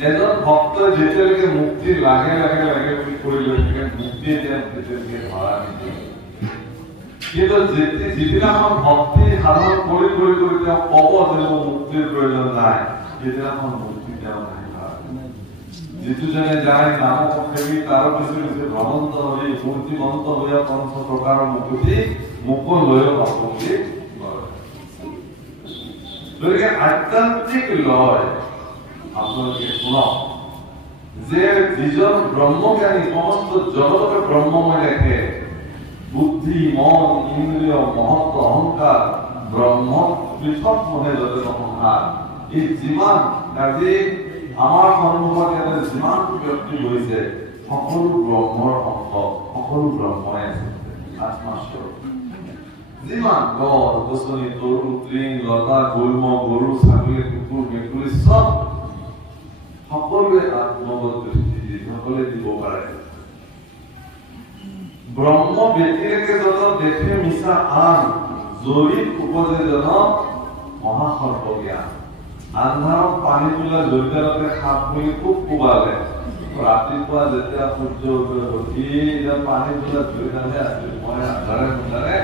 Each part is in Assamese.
এজন ভক্ত যেতিয়ালৈকে মুক্তি লাগে লাগে লাগে বুলি কৰি লৈ থাকে মুক্তি তেতিয়ালৈকে ধৰা নিদিয়ে কিন্তু যিদিনাখন ভক্তি সাধন কৰি কৰি কৰি তেওঁ ক'ব যে মোৰ মুক্তিৰ প্ৰয়োজন নাই সেইদিনাখন মুক্তি তেওঁ নাই যিটো জনে যায় নামক সেৱী তাৰ পিছে পিছে ভ্ৰমন্ত হৈ মূৰ্তিমন্ত হৈ পঞ্চ প্ৰকাৰৰ মুকুতি মুখ লৈও আপুনি গতিকে আধ্যাত্মিক লয় আপোনালোকে শুনক যে যিজন ব্ৰহ্মজ্ঞানী সমস্ত জগতকে ব্ৰহ্মময় দেখে বুদ্ধি মন ইন্দ্ৰিয় মহত্ব অহংকাৰ ব্ৰহ্ম পৃথক মনে যতে সংসাৰ এই যিমান আজি আমাৰ সন্মুখত ইয়াতে যিমানটো ব্যক্তি গৈছে সকলো ব্ৰহ্মৰ অংশ সকলো ব্ৰহ্মই আছে আত্মাস্বৰূপ যিমান গছ গছনি তৰু তৃণ লতা গুল্ম গৰু ছাগলী কুকুৰ মেকুৰী চব সকলোৱে আত্মগত দৃষ্টি দি সকলোৱে দিব পাৰে ব্ৰহ্ম ব্যক্তিকে যত দেখে মিছা আন জৰিত উপজে জন মহাসৰ্প জ্ঞান আন্ধাৰত পানী তোলা জৰিতালতে সাপ বুলি খুব কোবালে ৰাতিপুৱা যেতিয়া সূৰ্য উঠি পানী তোলা জৰিতালে আছিল মই আন্ধাৰে মুন্ধাৰে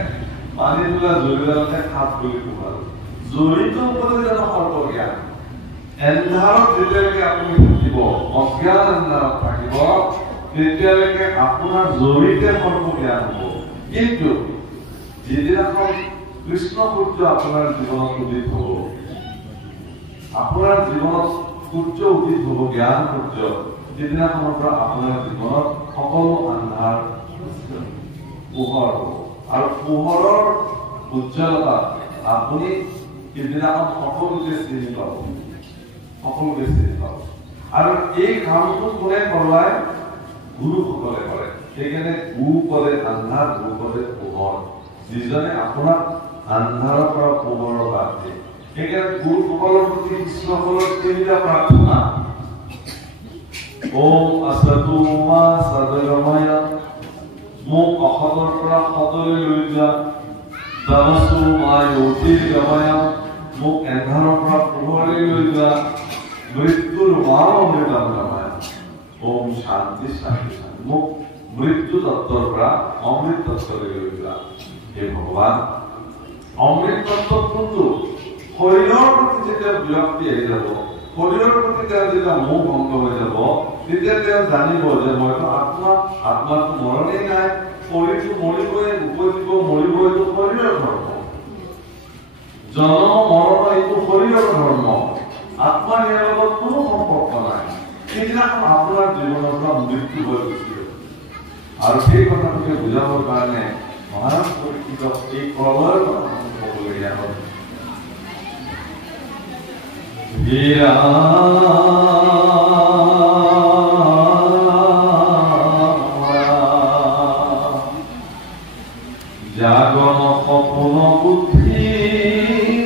পানী তোলা জৰিতালতে সাপ বুলি কোবালো জৰিত উপজে জন সৰ্প জ্ঞান এন্ধাৰত যেতিয়ালৈকে আপুনি থাকিব অজ্ঞান এন্ধাৰত থাকিব তেতিয়ালৈকে আপোনাৰ জৰিতে সৰ্প জ্ঞান হ'ব কিন্তু যিদিনাখন কৃষ্ণ সূৰ্য আপোনাৰ জীৱনত উদিত হ'ব আপোনাৰ জীৱনত সূৰ্য উদিত হ'ব জ্ঞান সূৰ্য যিদিনাখনৰ পৰা আপোনাৰ জীৱনত সকলো আন্ধাৰ পোহৰ হ'ব আৰু পোহৰৰ উজ্জ্বলতা আপুনি সিদিনাখন সকলোকে চিনি পাব সকলোকে চিনি পাব আৰু এই কামটো কোনে কৰোৱায় গুৰুসকলে কৰে সেইকাৰণে গু কৰে আন্ধাৰ গু কৰে পোহৰ যিজনে আপোনাক আন্ধাৰৰ পৰা পোহৰৰ বাট দিয়ে সেইকাৰণে গুৰুসকলৰ প্ৰতি কৃষ্ণসকলৰ তিনিটা প্ৰাৰ্থনা ওম আসাদু মা সদগময় মোক অসতৰ পৰা সতলৈ লৈ যোৱা দামসু মা জ্যোতিৰ্গময় মোক এন্ধাৰৰ পৰা পোহৰলৈ লৈ যোৱা মৃত্যুৰ মাৰ অমৃতময় ওম শান্তি শান্তি শান্তি মোক মৃত্যু তত্ত্বৰ পৰা অমৃত তত্ত্বলৈ লৈ যোৱা হে ভগৱান অমৃত তত্ত্ব কোনটো শৰীৰৰ প্ৰতি যেতিয়া বিৰক্তি আহি যাব শৰীৰৰ প্ৰতি তেওঁ যেতিয়া মোহ ভংগ হৈ যাব তেতিয়া তেওঁ জানিব যে মইতো আত্মাটো মৰণেই নাই শৰীৰটো মৰিবই উপজিব মৰিবই এইটো শৰীৰৰ ধৰ্ম জন্ম মৰণ এইটো শৰীৰৰ ধৰ্ম আত্মাৰ ইয়াৰ লগত কোনো সম্পৰ্ক নাই সেইদিনাখন আপোনাৰ জীৱনৰ পৰা মৃত্যু হৈ গৈছিল আৰু সেই কথাটোকে বুজাবৰ কাৰণে মহাৰাজ পৰিচিত এই প্ৰলয়ৰ কথা ক'বলগীয়া হ'ল জাগন সপোন বুদ্ধি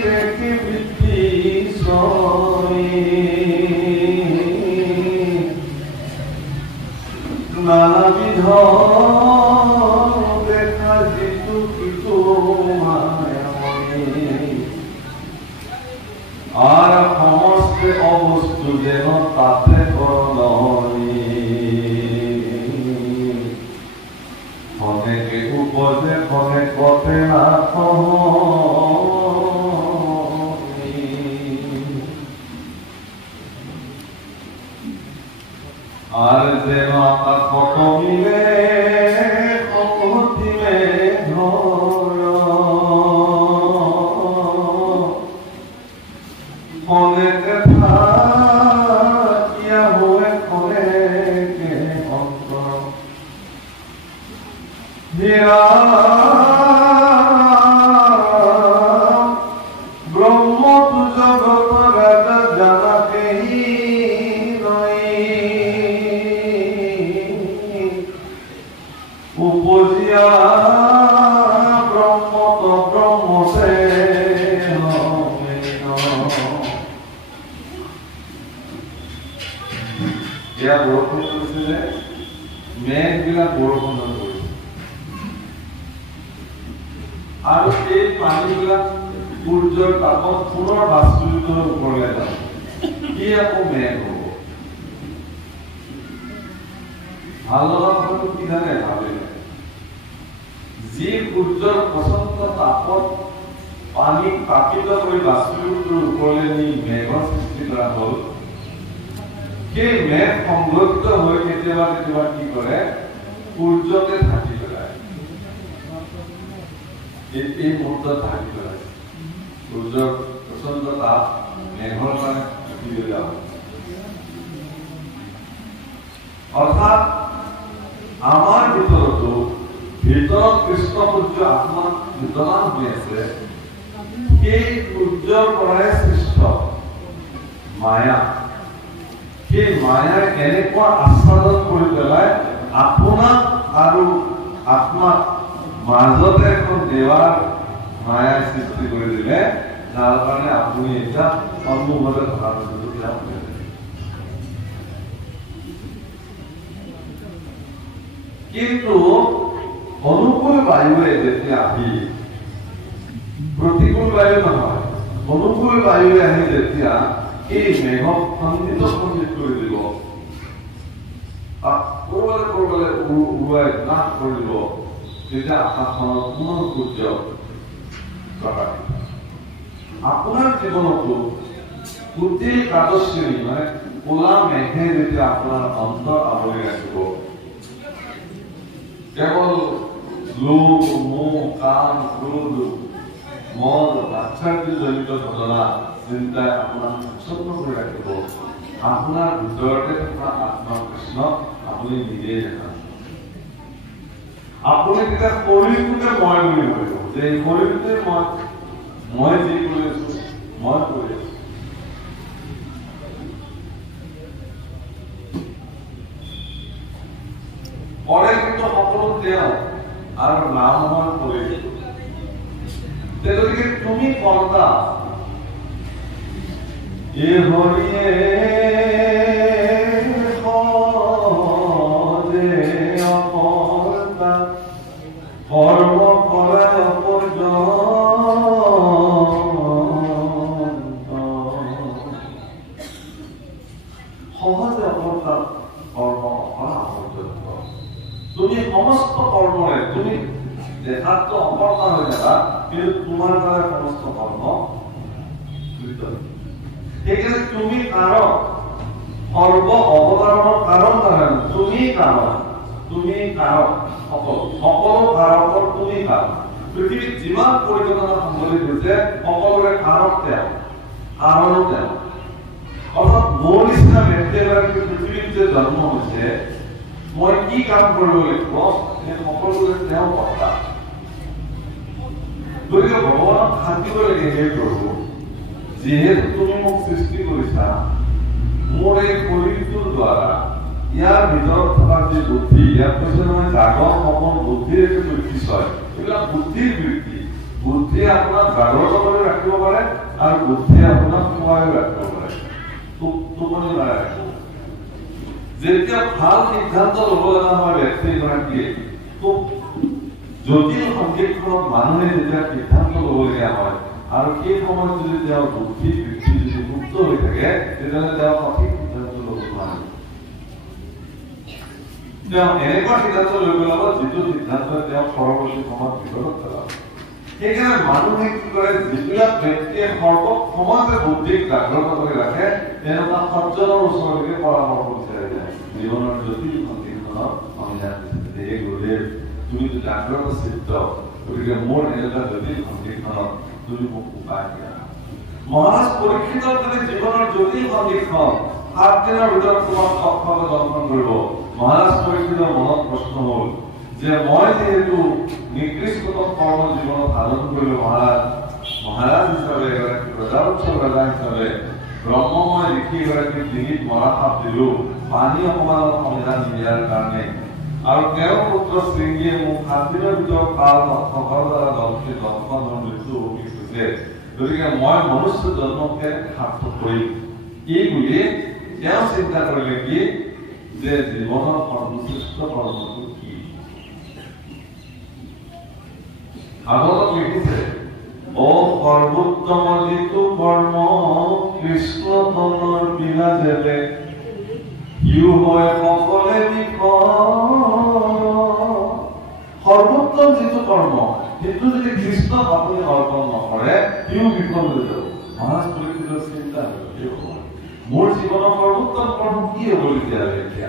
ৰেখি বৃদ্ধি নানাবিধ দেখা যিটো কিটো আর সমস্ত অবস্তু যেন তাতে করণী অনেকে উপজে অনেক পথে না আর যেন আকাশ কত মিলে অপতিলে ধর অনেকে থাকিয়া হয়ে অনেকে অন্তর ব্রহ্ম তু জগত রাজা জানাকে উপজিয়া ব্রহ্ম তো ব্রহ্ম সে বৰষুণ কৰিছে যে মেঘবিলাক বৰষুণ কৰিছে আৰু এই পানীবিলাক সূৰ্যৰ তাপত পুনৰ বাস্তুৰ ওপৰলৈ যাব কি আকৌ মেঘ হ'ব ভাল লগা কথাটো কি জানে ভাবিলে যি সূৰ্যৰ প্ৰচণ্ড তাপত পানী তাপিত কৰি বাষ্পীভূতৰ ওপৰলৈ নি মেঘৰ সৃষ্টি কৰা হ'ল সেই মেঘ সংৰক্ষিত হৈ কেতিয়াবা কেতিয়াবা কি কৰে সূৰ্যকে ঢাকি পেলায় এই মুহূৰ্তত ঢাকি পেলায় সূৰ্যৰ প্ৰচণ্ড তাপ মেঘৰ কাৰণে ঢাকি পেলোৱা হয় অৰ্থাৎ আমাৰ ভিতৰত কৃষ্ণ সূৰ্য আত্মা বিদ্যমান হৈ আছে সেই সূৰ্যৰ পৰাই সৃষ্ট মায়া সেই মায়াই এনেকুৱা আচ্ছাদন কৰি পেলাই আপোনাক আৰু আত্মাক মাজতে এখন দেৱাৰ মায়াই সৃষ্টি কৰি দিলে যাৰ কাৰণে আপুনি এতিয়া সন্মুখতে থকা কিন্তু অনুকূল বায়ুৱে যেতিয়া আহি প্ৰতিকূল বায়ু নহয় অনুকূল বায়ুৱে আহি যেতিয়া এই মেঘক খণ্ডিত কৰি দিব কৰবালে উৰুৱাই নাশ কৰি দিব তেতিয়া আকাশখনত পুনৰ সূৰ্য প্ৰকাশ আপোনাৰ জীৱনতো গোটেই কাগজখিনি মানে ক'লা মেঘে যেতিয়া আপোনাৰ অন্তৰ আৱৰি ৰাখিব কেৱল লোভ মোহ কাম ক্ৰোধ মদ জনিত ঘটনা চিন্তাই আপোনাক আচ্ছন্ন কৰি ৰাখিব আপোনাৰ ভিতৰতে থকা আত্মা কৃষ্ণ আপুনি নিজেই দেখা আপুনি তেতিয়া শৰীৰটোকে মই বুলি ভাবিব যে এই শৰীৰটোতে মই যি কৰি আছো মই কৰি আছো পৰে কিন্তু সকলো তেওঁ আৰু নাম মই কৰি গতিকে তুমি কৰ্তা এ হৰিয়ে অকৰ্তা কৰ্ম কৰে সহজে অকৰ্তা কৰ্ম কৰা পৰ্যন্ত তুমি সমস্ত কৰ্মৰে তুমি দেখাতটো অকৰ্তা হৈ থাকা কিন্তু তোমাৰ দ্বাৰা সমস্ত কৰ্ম সেইকাৰণে তুমি কাৰক সৰ্ব অৱতাৰণৰ কাৰণ নহয় তুমি কাৰক সকলো কাৰকৰ তুমি কাৰক পৃথিৱীত যিমান পৰিঘটনা সংঘটিত হৈছে সকলোৰে কাৰক তেওঁ কাৰণো তেওঁ অৰ্থাৎ মোৰ নিচিনা ব্যক্তি এগৰাকী পৃথিৱীত যে জন্ম হৈছে মই কি কাম কৰিব লাগিব সেই সকলোৰে তেওঁ কৰ্তা গতিকে ভগৱানক খান্দিব লাগে হে প্ৰভু যিহেতু তুমি মোক সৃষ্টি কৰিছা মোৰ এই শৰীৰটোৰ দ্বাৰা ইয়াৰ ভিতৰত থকা যি বুদ্ধি ইয়াত কৈছে নহয় জাগৰ সপন বুদ্ধিৰ একো বৃদ্ধি হয় এইবিলাক বুদ্ধিৰ বৃদ্ধি বুদ্ধিয়ে আপোনাক জাগ্ৰত কৰি ৰাখিব পাৰে আৰু বুদ্ধিয়ে আপোনাক সোমাই ৰাখিব পাৰে টোপনি মাৰাই ৰাখিব যেতিয়া ভাল সিদ্ধান্ত ল'ব লগা হয় ব্যক্তি এগৰাকীয়ে খুব জটিল সংগীতখনত মানুহে যেতিয়া সিদ্ধান্ত ল'বলগীয়া হয় আৰু সেই সময়ত যদি তেওঁৰ বুদ্ধি বৃদ্ধি যদি মুক্ত হৈ থাকে তেতিয়াহ'লে তেওঁ সঠিক সিদ্ধান্ত ল'ব নোৱাৰে তেওঁ এনেকুৱা সিদ্ধান্ত লৈ পেলাব যিটো সিদ্ধান্ত তেওঁ পৰৱৰ্তী সময়ত বিপদত পেলাব সেইকাৰণে মানুহে কি কৰে যিবিলাক ব্যক্তিয়ে সৰ্বসময়তে বুদ্ধিক জাগ্ৰত কৰি ৰাখে তেনেকুৱা সজ্জনৰ ওচৰলৈকে পৰামৰ্শ বিচাৰি যায় জীৱনৰ জটিল সংগীতখনত সন্ধান হে গুৰুদেৱ তুমিতো জাগ্ৰত চিত্ত গতিকে মোৰ এনেকুৱা জটিল সংগীতখনত তুমি মোক উপায় দিয়া মহাৰাজ পৰীক্ষিতৰ যদি জীৱনৰ জটিল সংগীতখন 7 দিনৰ ভিতৰত তোমাক সফলভাৱে দৰ্শন কৰিব মহাৰাজ পৰীক্ষিতৰ মনত প্ৰশ্ন হ'ল যে মই যেহেতু নিকৃষ্টতম কৰ্ম জীৱনত সাধন কৰিলো মহাৰাজ হিচাপে এগৰাকী প্ৰজাবৎসল ৰজা হিচাপে ব্ৰহ্মময় ঋষি এগৰাকীৰ ডিঙিত মৰা সাপ দিলো পানী অকমানৰ সংবিধান দিয়াৰ কাৰণে আৰু তেওঁৰ পুত্ৰ শৃংগীয়ে মোক 7 দিনৰ ভিতৰত কাল নথকাৰ দ্বাৰা দৰ্শন মৃত্যু বুলি কৈছে গতিকে মই মনুষ্য জন্মকে সাৰ্থক কৰিম এই বুলি তেওঁ চিন্তা কৰিলে কি যে জীৱনৰ সৰ্বশ্ৰেষ্ঠ কৰ্মটো কি ভাগৱতত লিখিছে অ সৰ্বোত্তম যিটো কৰ্ম কৃষ্ণ তনৰ বিনা যেনে সিও হয় সকলে বিফল সৰ্বোত্তম যিটো কৰ্ম সেইটো যদি কৃষ্ণক আপুনি অৰ্পণ নকৰে সিও বিফল হৈ যাব। মহাৰাজ পৰীক্ষিতৰ চিন্তা হ'ল মোৰ জীৱনৰ সৰ্বোত্তম কৰ্ম কি হ'ব তেতিয়াহ'লে? এতিয়া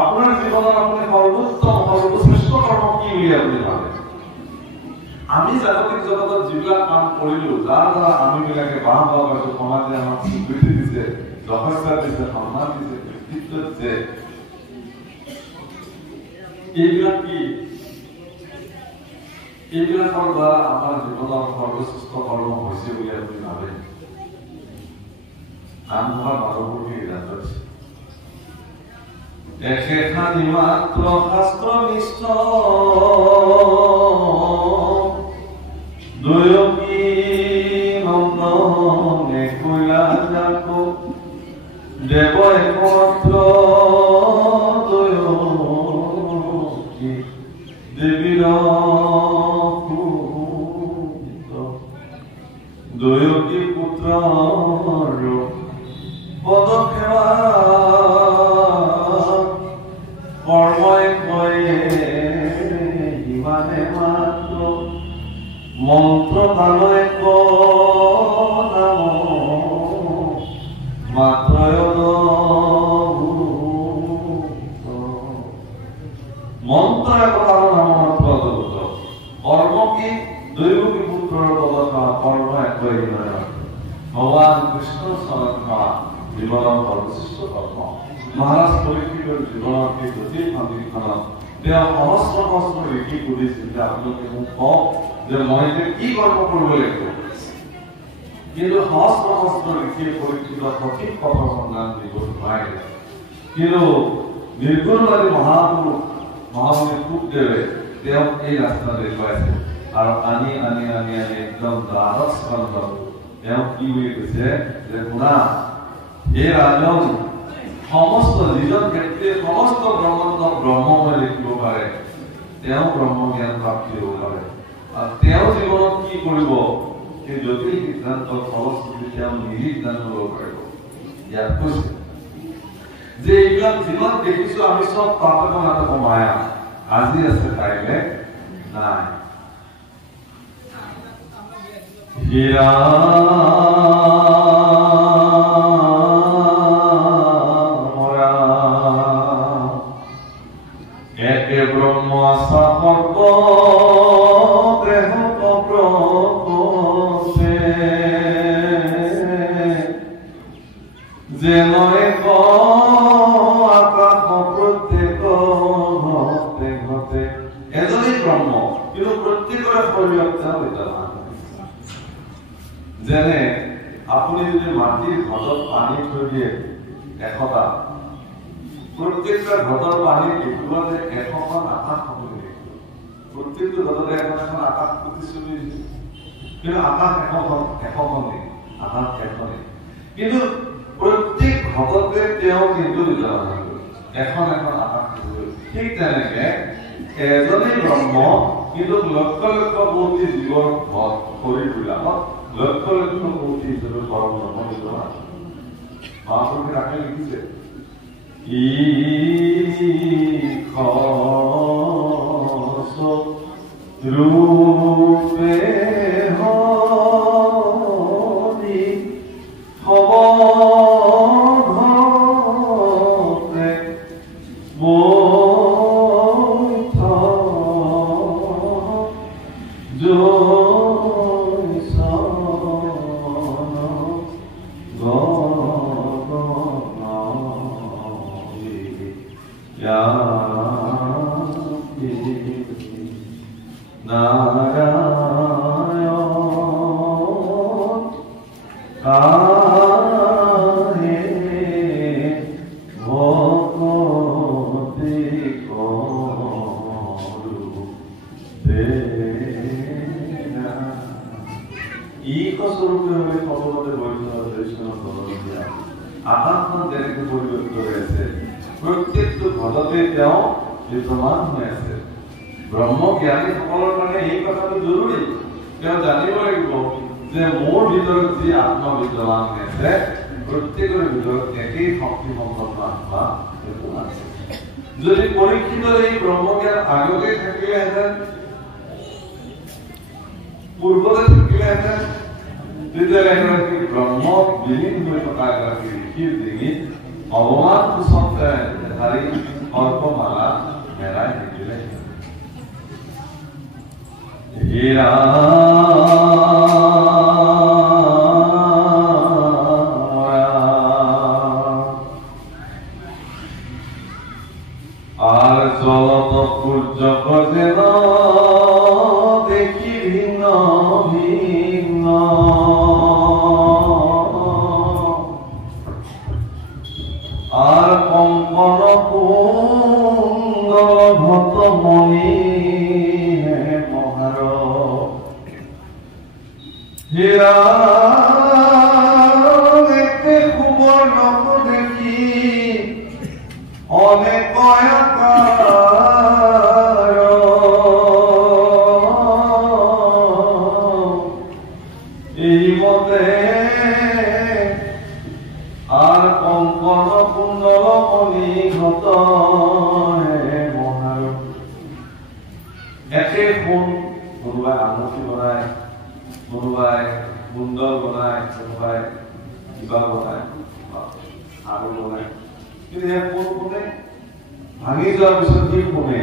আপোনাৰ জীৱনৰ আপুনি সৰ্বোত্তম সৰ্বশ্ৰেষ্ঠ কৰ্ম কি বুলি আপুনি ভাবে? আমি জাগতিক জগতত যিবিলাক কাম কৰিলো যাৰ দ্বাৰা আমিবিলাকে বাহ বাহ পাইছো, সমাজে আমাক স্বীকৃতি দিছে, যথেষ্ট দিছে, সন্মান দিছে, কৃতিত্ব দিছে, এইবিলাক কি? এইবিলাকৰ দ্বাৰা আমাৰ জীৱনৰ সৰ্বশ্ৰেষ্ঠ কৰ্ম হৈছে বুলি আপুনি ভাবে? আন হোৱা মানুহবোৰ সিদ্ধান্ত দিছে একেখানি মাত্ৰ শাস্ত্ৰ নিষ্ঠ দয়কী নন্দনে কৈলা যাক দেৱ একমাত্ৰ দয়কী দেৱীৰ দয়কী পুত্ৰৰ পদসেৱা কৰ্মই কয়ে ইমানে মাত্ৰ মন্ত্ৰ কালয় নাম মাত্ৰয় মন্ত্ৰ একতা নাম মাত্ৰ কৰ্ম কি? দৈৱকী পুত্ৰৰ পদসেৱা কৰ্ম একয়ে ইমানে ভগৱান কৃষ্ণৰ চৰণ সেৱা জীৱনৰ সৰ্বশ্ৰেষ্ঠ কৰ্ম। মহাৰাজ পৰীক্ষিতৰ জীৱনৰ সেই জটিল সন্ধিখনত তেওঁ সহস্ৰ সহস্ৰ ঋষি সুধিছিল যে আপোনালোকে মোক কওক যে মই এতিয়া কি কৰ্ম কৰিব লাগিব। কিন্তু সহস্ৰ সহস্ৰ ঋষিয়ে পৰীক্ষিতৰ সঠিক পথৰ সন্ধান দিব নোৱাৰিলে। কিন্তু নিৰ্গুণবাদী মহাপুৰুষ মহামুনি শুকদেৱে তেওঁক এই ৰাস্তা দেখুৱাইছে আৰু আনি আনি আনি আনি একদম দ্বাদশ স্কন্ধত তেওঁ কি বুলি কৈছে যে শুনা এই ৰাজন সমস্ত যিজন ব্যক্তিয়ে সমস্ত ব্ৰহ্মাণ্ড ব্ৰহ্মময় দেখিব পাৰে তেওঁ ব্ৰহ্ম জ্ঞান প্ৰাপ্তি হ'ব পাৰে আৰু তেওঁ জীৱনত কি কৰিব সেই জটিল সিদ্ধান্ত ফলশ্ৰুতি তেওঁ নিজে সিদ্ধান্ত ল'ব পাৰিব। ইয়াত কৈছে যে এইবিলাক যিমান দেখিছো আমি চব প্ৰাপ্ত নাটক মায়া, আজি আছে কাইলে নাই। হীৰা একে ব্ৰহ্ম আশা সৰ্ব দেহ প্ৰকোপে যেন এক আকাশ প্ৰত্যেক ঘতে ঘতে এজনেই ব্ৰহ্ম কিন্তু প্ৰত্যেকৰে শৰীৰত বিদ্যমান। যেনে আপুনি যদি মাটিৰ ঘটত পানী থৈ দিয়ে 100টা, প্ৰত্যেকটা ঘটৰ পানী দেখিব যে 100খন আকাশ আপুনি দেখিব। প্ৰত্যেকটো ঘটতে এখন এখন আকাশ প্ৰতিচ্ছবি দিছে, কিন্তু আকাশ 100খন নেকি? আকাশ এখনেই, কিন্তু প্ৰত্যেক ঘটতে তেওঁ কিন্তু এখন এখন আকাশ। ঠিক তেনেকে এজনেই ব্ৰহ্ম কিন্তু লক্ষ লক্ষ কোটি জীৱৰ শৰীৰবিলাকত লক্ষ লক্ষ কোটি হিচাপে পৰম ব্ৰহ্ম বিদ্যমান। মহাপুৰুষে তাকে লিখিছে ৰূপে হৰি সবঘতে বৈঠ আকাশখন যেনেকৈ পৰিৱৰ্তিত হৈ আছে প্ৰত্যেকটো ঘটতে তেওঁ বিদ্যমান হৈ আছে। ব্ৰহ্মজ্ঞানীসকলৰ কাৰণে এই কথাটো জৰুৰী। তেওঁ জানিব লাগিব যে মোৰ ভিতৰত যি আত্মা বিদ্যমান হৈ আছে প্ৰত্যেকৰে ভিতৰত একেই শক্তি সম্পন্ন আত্মা বিদ্যমান আছে। যদি পৰীক্ষিতেৰ এই ব্ৰহ্মজ্ঞান আগতে থাকিলেহেঁতেন, পূৰ্বতে থাকিলেহেঁতেন, তেতিয়াহ'লে ব্ৰহ্ম বিলীন হৈ থকা এগৰাকী ঋষিৰ ডিঙিত অৱমান কুচতে ধাৰি অল্পমালা মেৰাই থাকিলে। হীৰা আৰ জলত সূৰ্যক যেন দেখি ভিন্ন ভিন্ন, আৰ কঙ্কন কুণ্ডল ভত মণি হে মহাৰ, হীৰা দেখে সুবৰ্ণ দেখি অনেক আকাৰ, এই মতে আৰ কঙ্কন কুণ্ডল মণি ঘট হে মহাৰ। একে সোণ কোনোবাই আঙুঠি বনায়, কোনোবাই কুণ্ডল বনায়, কোনোবাই কিবা বনায় আৰু বনায়, কিন্তু ইয়াত কোন কোনে ভাঙি যোৱাৰ পিছত কি কোনে,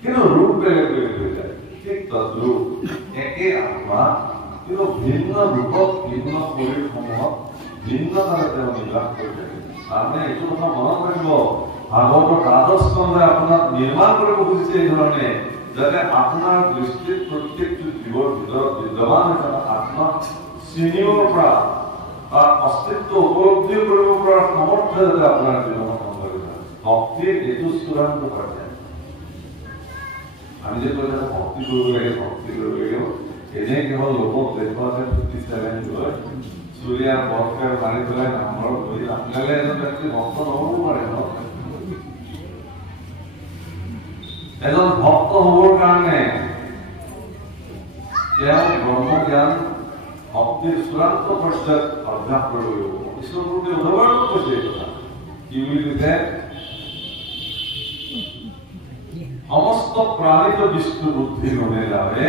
কিন্তু ৰূপ বেলেগ বেলেগ হৈ যায়। ঠিক তদ্ৰূপ একে আত্মা কিন্তু ভিন্ন ৰূপত ভিন্ন শৰীৰসমূহত ভিন্নতাৰে তেওঁ নিবাস কৰি থাকে। তাৰমানে এইটো কথা মনত ৰাখিব, ভাগৱতৰ দ্বাদশ স্কন্ধই আপোনাক নিৰ্মাণ কৰিব খুজিছে এই ধৰণে, যাতে আপোনাৰ দৃষ্টিত প্ৰত্যেকটো জীৱৰ ভিতৰত বিদ্যমান হৈ থকা আত্মাক চিনিবৰ পৰা তাৰ অস্তিত্ব উপলব্ধি কৰিব পৰাৰ সামৰ্থ্য যাতে আপোনাৰ জীৱনত সংঘটিত হয়। ভক্তিৰ এইটো চূড়ান্ত পৰ্যায়। আমি যে কৈ থাকোঁ ভক্তি কৰিব লাগে, ভক্তি কৰিব লাগিব, এনেই কেৱল লোকক দেখুৱাতে 57 লৈ চুৰিয়া বৰফেৰ মাৰি পেলাই নামঘৰত বহি আপোনালে এজন ব্যক্তি ভক্ত নহ'ব পাৰে ন। এজন ভক্ত হ'বৰ কাৰণে তেওঁ ব্ৰহ্মজ্ঞান ভক্তিৰ চূড়ান্ত পৰ্যায়ত অভ্যাস কৰিব লাগিব। ঈশ্বৰগুৰুৱে উদাহৰণ কৈছে এই কথা, কি বুলি কৈছে, সমস্ত প্ৰাণিত বিষ্ণু বুদ্ধি মনে লাভে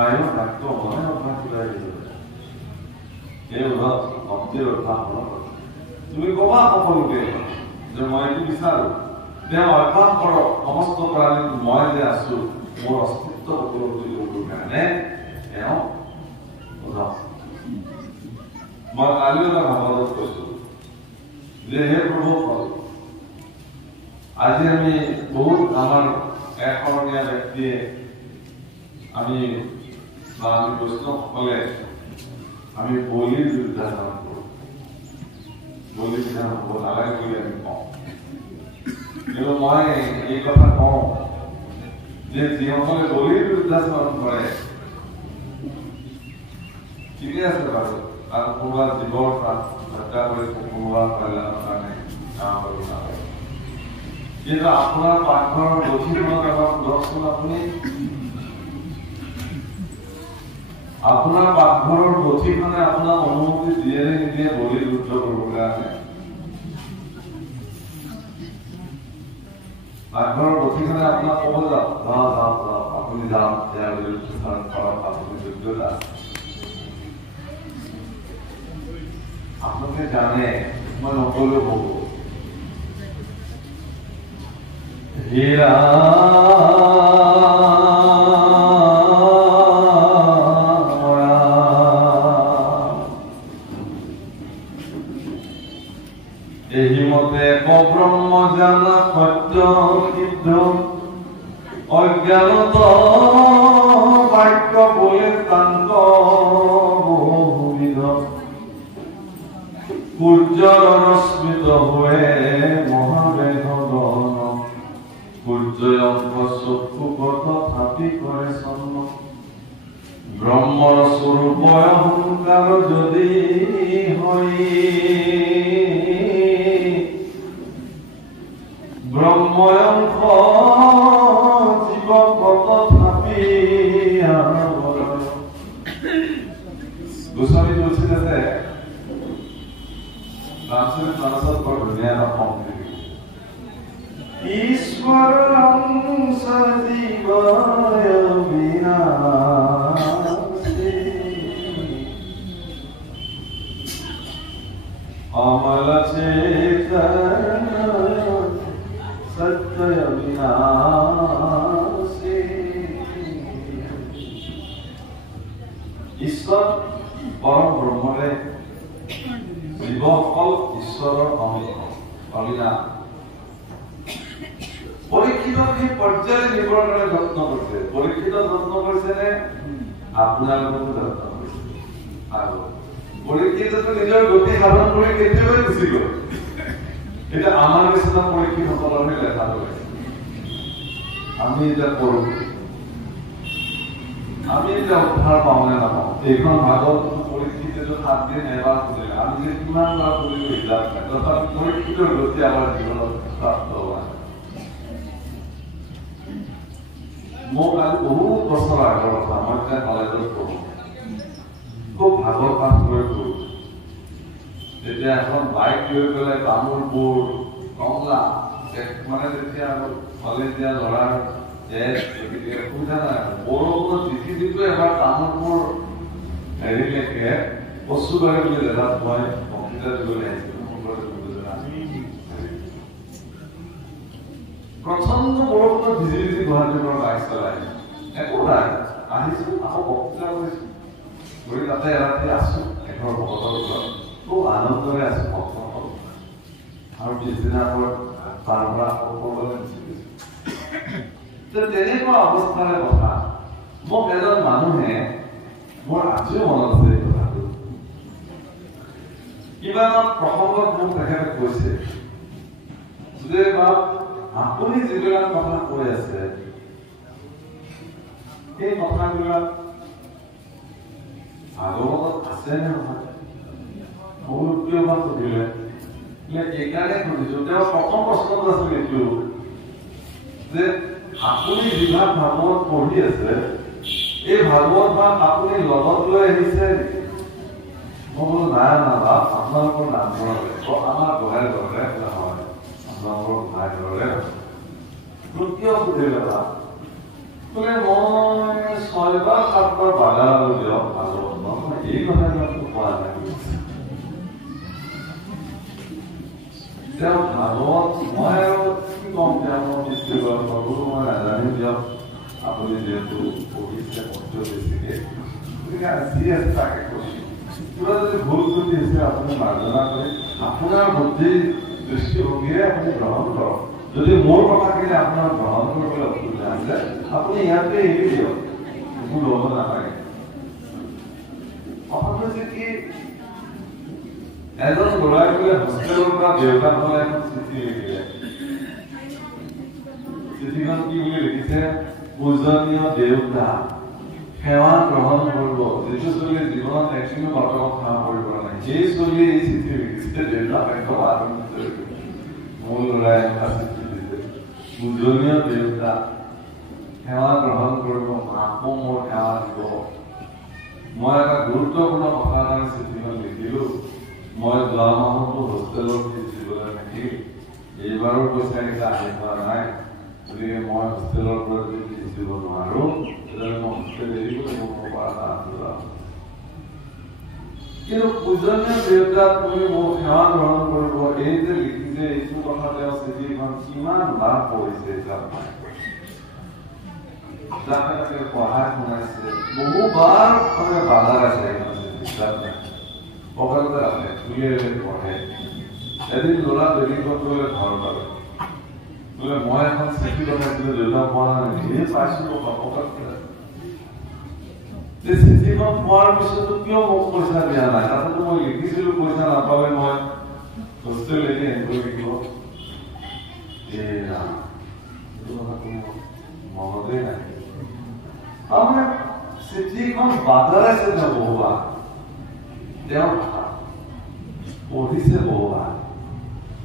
আয়ু ডাক্ত মনে অভ্যাস কৰাই দিব। এই ভক্তিৰ অভ্যাস তুমি কবা সকলোকে যে মই এইটো বিচাৰো, তেওঁ অভ্যাস কৰক সমস্ত প্ৰাণীত মই যে আছো, মোৰ অস্তিত্ব উপলব্ধি কৰিবৰ কাৰণে তেওঁ মই কালি এটা ভাগৱতত কৈছো যে হে প্ৰভু, আজি আমি বহুত আমাৰ একশৰণীয়া ব্যক্তিয়ে আমি বৈষ্ণৱসকলে আমি বলিৰ বিৰুদ্ধাচৰণ কৰো, বলি বিধান হ'ব নালাগে বুলি আমি কওঁ। কিন্তু মই এই কথা কওঁ যে যিসকলে বলিৰ বিৰুদ্ধাচৰণ কৰে ঠিকে আছে বাৰু, আৰু কোনোবা জীৱৰ প্ৰাণ হত্যা কৰিছে, কোনোবা কল্যাণৰ কাৰণে কাম কৰিব নালাগে। কিন্তু আপোনাৰ পাকঘৰৰ গঠিখনত এবাৰ সোধকচোন, আপোনাৰ পাকঘৰৰ গঠিখনে আপোনাক অনুমতি দিয়ে নে নিদিয়ে বলি যুদ্ধ কৰিবৰ কাৰণে? পাকঘৰৰ গঠিখনে আপোনাক ক'ব যাওক, যাওক যাওক যাওক আপুনি যাওক, আপুনি যোগ্যতা আপোনাকে জানে, মই নকলেও হ'ব। হীৰা এই মতে ব্ৰহ্ম জানা সত্য সিদ্ধ অজ্ঞানত বাক্য বোলে তান্ত বহুবিধ, সূৰ্যৰ ৰশ্মিত হয়ে মহাবেদন, সূৰ্যয়ংক চক্ষুগত থাপি কৰে চন্ন, ব্ৰহ্মৰ স্বৰূপ অহংকাৰ যদি হৈ, ব্ৰহ্ময়ংক জীৱগত থাপি গোস্বামী তুলসীত আছে বৰ ধুনীয়া এটা সংস্কৃতি। ईश्वरं सजीवाय विनाशे अमल चेतन सत्य विनाशे ईश्वर परम ब्रह्मरे जीवफल ईश्वरर अविना परीक्षित সেই পর্যায়ে নির্ভর করে যত্ন করছে পরীক্ষিত যত্ন করছে নে আপনার মতো যত্ন করছে আর পরীক্ষিত তো নিজের গতি সাধন করে কেটে দিছিল এটা আমার কাছে পরীক্ষিত ফল হয়ে লেখা হয়েছে আমি এটা করব আমি এটা উদ্ধার পাবো না এখন ভাগবত পরীক্ষিত যে 7 দিন এবার করে আমি যে কিমান বার করে হিসাব তখন পরীক্ষিত গতি আমার জীবন প্রাপ্ত হয় মোক আজি বহুত বছৰ আগৰ কথা মই এতিয়া কলেজত পঢ়ো খুব ভাগৰ কাম কৰি গ'লো তেতিয়া এখন বাইক লৈ গ'লে তামোলপুৰ কমলা মানে তেতিয়া কলেজীয়া ল'ৰাৰ সুবিধা নাই বৰষুণত তিতি তিতি এবাৰ তামোলপুৰ হেৰিলৈকে বস্তুবাৰী বুলি জেগাত মই কম্পিউটাৰ দিবলৈ আহিছিলোঁ প্ৰচণ্ড বৰষুণত ভিজি ভিজি গুৱাহাটীৰ পৰা বাইক চলাই একো নাই আহিছো আকৌ কম্পিউটাৰ কৰিছো কৰি তাতে এৰাতি আছো এঘৰ ভকতৰ ওচৰত খুব আনন্দৰে আছো ভক্তসকল আৰু পিছদিনা আকৌ তাৰ পৰা সকলোৱে গুচি গৈছো তেনেকুৱা অৱস্থাৰে কথা মোক এজন মানুহে মোৰ আজিও মনত আছে এই কথাটো কিবা এটা প্ৰসংগত মোক তেখেতে কৈছে যে আপুনি যিবিলাক কথা কৈ আছে এই কথাবিলাক ভাগৱতত আছে নে নহয় মোৰ কিয় বা সুধিলে এইকাৰণে সুধিছো তেওঁ প্ৰথম প্ৰশ্নটো আছিল এইটো যে আপুনি যিভাগ ভাগৱত পঢ়ি আছে এই ভাগৱত ভাগ আপুনি লগত লৈ আহিছে মই বোলো নাই নাবা আপোনালোকৰ নামঘৰলৈ আমাৰ গোহাঁই ঘৰলৈ নহয় আপোনালোকৰ গোহাঁই ঘৰলৈ কিয় সুধিলে বোলে মই 6 বাৰ 7 বাৰ বাগানলৈ দিয়ক ভাগৱত মই এই কথাটো কোৱা নাই তেওঁ ভাগৱত মই আৰু কি কম তেওঁ দৃষ্টিগত কৰোঁ মই নাজানি দিয়ক আপুনি যিহেতু পঢ়িছে পঢ়িব বেছিকে গতিকে চিৰিয়াছ তাকে কৈছোঁ কিবা যদি ভুল ত্ৰুটি হৈছে আপুনি মাৰ্জনা কৰি আপোনাৰ বুদ্ধি দৃষ্টিভংগীৰে আপুনি গ্ৰহণ কৰক যদি মোৰ কথাখিনি আপোনাৰ গ্ৰহণ কৰিবলৈ অসুবিধা আছে আপুনি ইয়াতে এৰি দিয়ক একো ল'ব নালাগে কথাটো হৈছে কি এজন ল'ৰাই বোলে হোষ্টেলৰ পৰা দেউতাকলৈ এখন চিঠি লিখিলে চিঠিখন কি বুলি লিখিছে পূজনীয় দেউতা সেৱা গ্ৰহণ কৰিব যিটো চলি জীৱনত একচুৱেলি বৰ্তমান কাম কৰিব নাই সেই চলি এই চিঠি লিখিছে দেউতাক একদম আনন্দিত মোৰ ল'ৰাই এটা চিঠি দিছে পূজনীয় দেউতা সেৱা গ্ৰহণ কৰিব আকৌ মোৰ সেৱা দিব মই এটা গুৰুত্বপূৰ্ণ কথা কাৰণে চিঠিখন লিখিলো মই যোৱা মাহতো হোষ্টেলৰ ফিজ দিবলৈ থাকিল এইবাৰৰ পইচা কেইটা আহি পোৱা নাই গতিকে মই হোষ্টেলৰ পৰা যদি ফিজ দিব নোৱাৰো তেতিয়াহ'লে মই হোষ্টেল এৰিবলৈ মোৰ পৰা এটা আন্দোলন কিন্তু পূজনীয় দেউতাক তুমি মোক সেৱা গ্ৰহণ কৰিব এই যে লিখিছে এইটো কথা তেওঁ চিঠিখন কিমান বাৰ পঢ়িছে যাকে পঢ়াই শুনাইছে বহুবাৰ মানে বাধা আছে পকেটতে ৰাখে উলিয়াই পঢ়ে এদিন ল'ৰা বেলিকত গ'লে ঘৰ পালে বোলে মই এখন চিঠি পঠাইছিলো দেউতা পোৱা নাই নেকি পাইছিলো পকেটতে চিঠিখন পোৱাৰ পিছতো কিয় মোক পইচা দিয়া নাই তাতেতো মই লিখিছিলো পইচা নাপালে মই হোষ্টেল এৰি আহিব লাগিব মনতেই নাই তাৰমানে চিঠিখন বাধাৰাইছে তেওঁ বহুবাৰ তেওঁ পঢ়িছে বহুবাৰ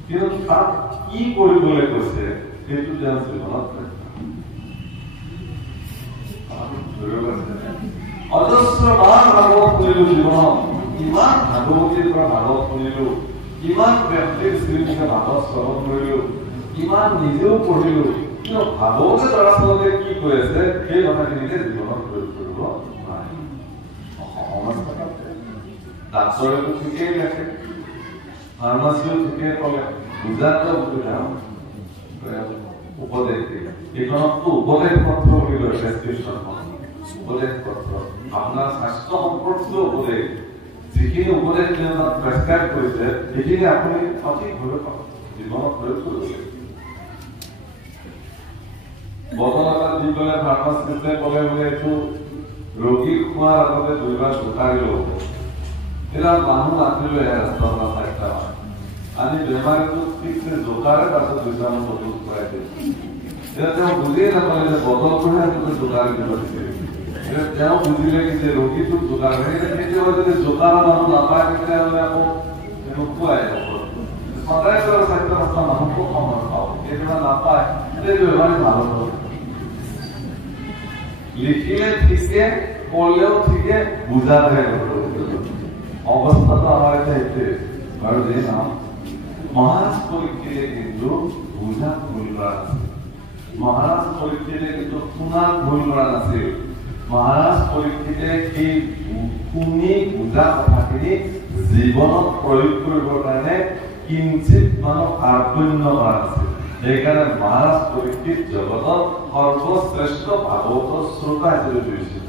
কিন্তু তাত কি কৰিবলৈ কৈছে সেইটো তেওঁৰ জীৱনত অজস্ৰ বাৰ ভাগৱত শুনিলো জীৱনত ইমান ভাগৱতীৰ পৰা ভাগৱত শুনিলো ইমান ব্যক্তিৰ শ্ৰীমুখে ভাগৱত শ্ৰৱণ কৰিলো ইমান নিজেও পঢ়িলো কিন্তু ভাগৱতে দৰাচলতে কি কৈ আছে সেই কথাখিনিকে জীৱনত প্ৰয়োগ কৰিব নোৱাৰে। ডাক্তৰেতো ঠিকেই লেখে, ফাৰ্মাচীও ঠিকেই ক'লে, বুজাটো অসুবিধা উপদেশ দিয়ে। এইখনততো উপদেশ পত্ৰ বুলি কয় প্ৰেছক্ৰিপশ্যনখন, উপদেশ পত্ৰ আপোনাৰ স্বাস্থ্য সম্পৰ্কীয় উপদেশ, যিখিনি উপদেশ তেওঁ প্ৰেছক্ৰাইব কৰিছে সেইখিনি আপুনি সঠিকভাৱে জীৱনত প্ৰয়োগ কৰিব লাগিব। বটল এটা দি পেলাই ফাৰ্মাচিষ্টে ক'লে বোলে এইটো ৰোগীক খোৱাৰ আগতে 2 বাৰ জোকাৰি ল'ব। এতিয়া মানুহ আনিলে ৰাস্তাৰ পৰা 4টা আনি বেমাৰীটো ঠিকছে জোকাৰে তাৰপিছত 2টামান বটল খুৱাই দিয়ে। এতিয়া তেওঁ বুজিয়ে নাপালে যে বটলটোহে আচলতে জোকাৰি দিব দিছে। তেওঁ বুজিলে কি যে ৰোগীটোক জোকাৰে, কেতিয়াবা যদি জোকাৰা মানুহ নাপায় তেতিয়াহ'লে আকৌ নোখোৱাই সদায় স্বাস্থ্য সংস্থা মানুহকো সময় পাব, কেতিয়াবা নাপায় সেইটো বেমাৰী ভাল হ'ব। লিখিলে ঠিকে, ক'লেও ঠিকে, বুজাতহে অৱস্থাটো আমাৰ এতিয়া সেইটোৱে। আৰু যে নাম মহাৰাজ পৰীক্ষিতে কিন্তু বুজাত ভুল কৰা নাছিল, মহাৰাজ পৰীক্ষিতে কিন্তু শুনাত ভুল কৰা নাছিল। মহাৰাজ পৰীক্ষিতে সেই শুনি বুজা কথাখিনি জীৱনত প্ৰয়োগ কৰিবৰ কাৰণে কিঞ্চিত মানুহ কাৰ্পণ্য কৰা নাছিল। সেইকাৰণে মহাৰাজ পৰীক্ষিত জগতত সৰ্বশ্ৰেষ্ঠ ভাগৱতৰ শ্ৰোতা হিচাপে ধৰিছিল।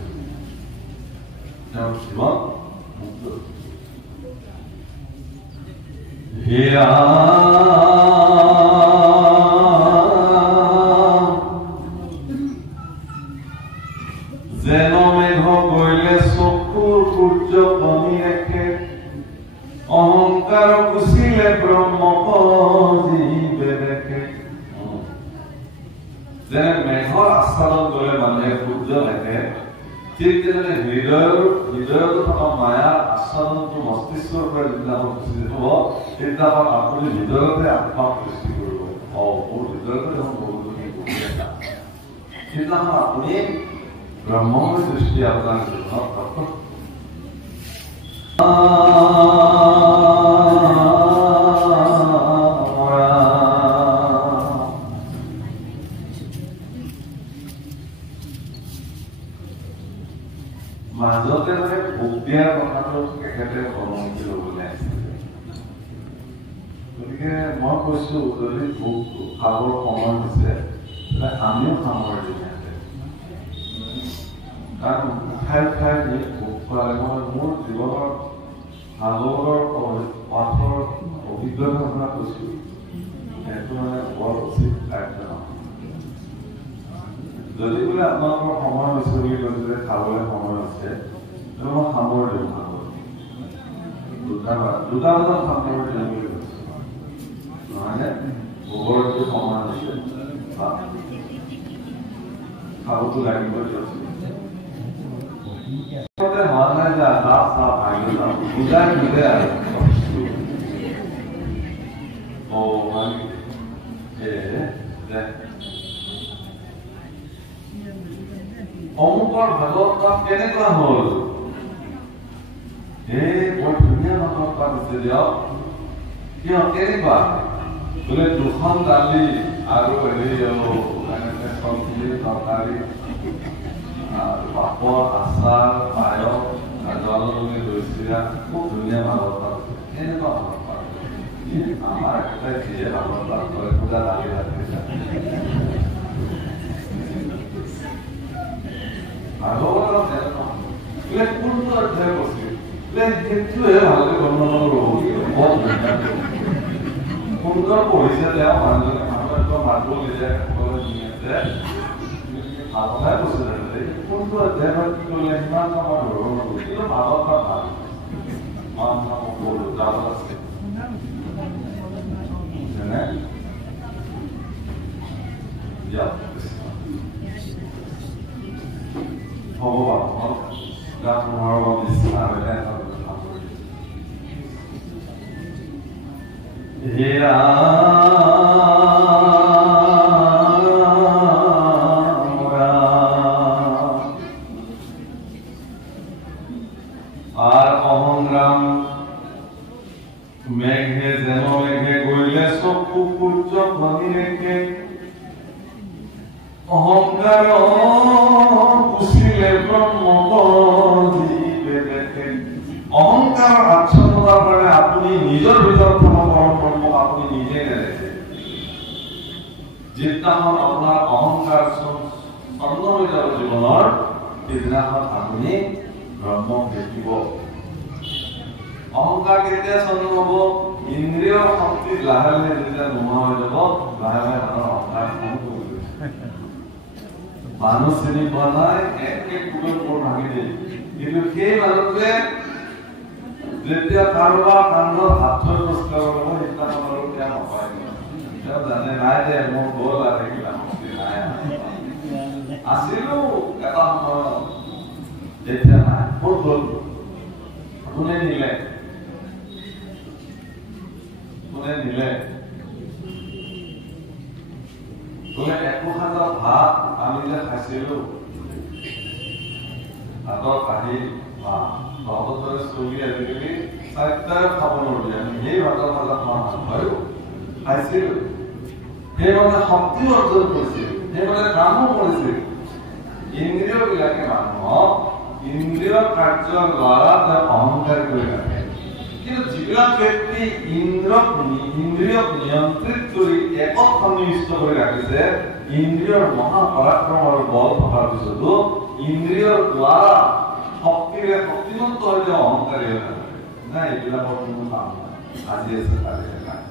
তেওঁৰ জীৱন হেৰা যেন মেঘ কৰিলে চকুৰ সূৰ্য কমি ৰাখে, অহংকাৰ গুচিলে ব্ৰহ্ম জীৱে দেখে। যেনে মেঘৰ আস্থানত গ'লে মানুহে সূৰ্য দেখে, ঠিক তেনেদৰে হৃদয়তো থকা মায়াৰ আস্বাদনটো মস্তিষ্কৰ পৰা যিদিনাখন গুচি যাব সেইদিনাখন আপুনি হৃদয়তে আত্মা সৃষ্টি কৰিব। মোৰ হৃদয়তে দেখোন বহুতখিনি বহি আছে, সেইদিনাখন আপুনি ব্ৰহ্মময় দৃষ্টি আপোনাৰ জীৱনত প্ৰকট। মাজতে মানে ভোগ দিয়াৰ কথাটো তেখেতে অনুমতি ল'বলৈ আহিছিলে। গতিকে মই কৈছো যদি ভোগ খাবৰ সময় হৈছে আমিও সামৰি দিছে, কাৰণ উঠাই উঠাই নি ভোগ খোৱালে মই মোৰ জীৱনৰ ভাগৱতৰ পাঠৰ অভিজ্ঞতাৰ পৰা কৈছো, সেইটো মানে বৰ উচিত কাৰ্য নহয়। যদি বোলে আপোনালোকৰ সময় হৈছে বুলি কৈছে, খাবলৈ সময় হৈছে, মই সামৰি দিওঁ ভাগৱত 2টা বজাত সামৰি দিওঁ বুলি কৈছো, নহয়নে? ভোগৰ যিটো সময় হৈছে খাবতো লাগিবই দিয়কচোন। হোৱা নাই যে বুজাই বুজে আৰু অমুকৰ ভাগৱত পাঠ কেনেকুৱা হল? বৰ ধুনীয়া ভাগৱত পাঠ হৈছে দিয়ক। কিয় কেনেকুৱা? বোলে 2খন দালি আৰু তৰকাৰী আৰু পাপৰ, আচাৰ, পায়স, জলপানী, দৈ চিৰা, খুব ধুনীয়া ভাগৱত পাঠ। কেনেকুৱা ভাগৱত পাঠ? আমাৰ একেবাৰে যিয়ে ভাগৱত পাঠ কৰে পূজা দালি ভাত ভাগৱতৰ বোলে কোনটো অধ্যায় কৰিছিল বোলে সেইটোহে ভালকে বৰ্ণনা ৰ'ব বৰ ধুনীয়া সুন্দৰ পঢ়িছে তেওঁ মানুহজনে মাতব নিজে ভাল কথাই কৈছে। কোনটো অধ্যায়ত কি কৰিলে সিমান আমাৰ ধৰণৰ কিন্তু ভাগৱত ভাল আছে ভগৱান হেৰা আৰ অহংৰাম মেঘে যেন মেঘে গইলে চকু সূৰ্য ভনিৰেকে অহংকাৰ গুচিলে ব্ৰহ্মপদীপে দেখে অহংকাৰৰ আচ্ছন্নতাৰ কাৰণে আপুনি নিজৰ ভিতৰত থকা কৰ্ম আপুনি নিজে নেদেখে যিদিনাখন আপোনাৰ অহংকাৰ ছন্ন হৈ যাব জীৱনৰ সেইদিনাখন আপুনি ব্ৰহ্ম দেখিব অহংকাৰ কেতিয়া ছন্ন হ'ব ইন্দ্ৰিয় শক্তি লাহে লাহে যেতিয়া নোহোৱা হৈ যাব লাহে লাহে আপোনাৰ অহংকাৰ কম হৈ যাব মানুহ চিনি পোৱা নাই এক কুকুৰ মোৰ ভাঙি দিয়ে কিন্তু সেই মানুহটোৱে যেতিয়া কাৰোবাৰ কান্ধত হাত থৈ খোজ কাঢ়িব সেইদিনাখন আৰু তেওঁ নপায় তেওঁ জানে নাই যে মোৰ গ'ল আৰু কিবা শক্তি নাই আছিলো এটা সময়ত এতিয়া নাই ক'ত গ'ল কোনে নিলে বোলে একোখানা ভাত আমি যে খাইছিলো ভাতৰ কাঁহী ভাতৰ দৰে চলি আজিকালি চাৰিটাৰে খাব নোৱাৰিলে আমি সেই ভাতৰ মাজত খাইছিলো সেই মানে শক্তি অৰ্জন কৰিছিল সেই মানে কামো কৰিছিল ইন্দ্ৰিয় বিলাকে মানুহক ইন্দ্ৰিয় কাৰ্যৰ দ্বাৰা তেওঁ অহংকাৰ কৰি ৰাখে কিন্তু যিবিলাক ব্যক্তি ইন্দ্ৰিয়ক নিয়ন্ত্ৰিত কৰি একত সন্নিবিষ্ট কৰি ৰাখিছে ইন্দ্ৰিয়ৰ মহাপৰাক্ৰম আৰু বল থকাৰ পিছতো ইন্দ্ৰিয়ৰ দ্বাৰা শক্তিৰে শক্তিমন্ত হৈ তেওঁ অহংকাৰী হৈ নাথাকে নাই এইবিলাকৰ কোনো কাম নাই আজি আছে কালি নাই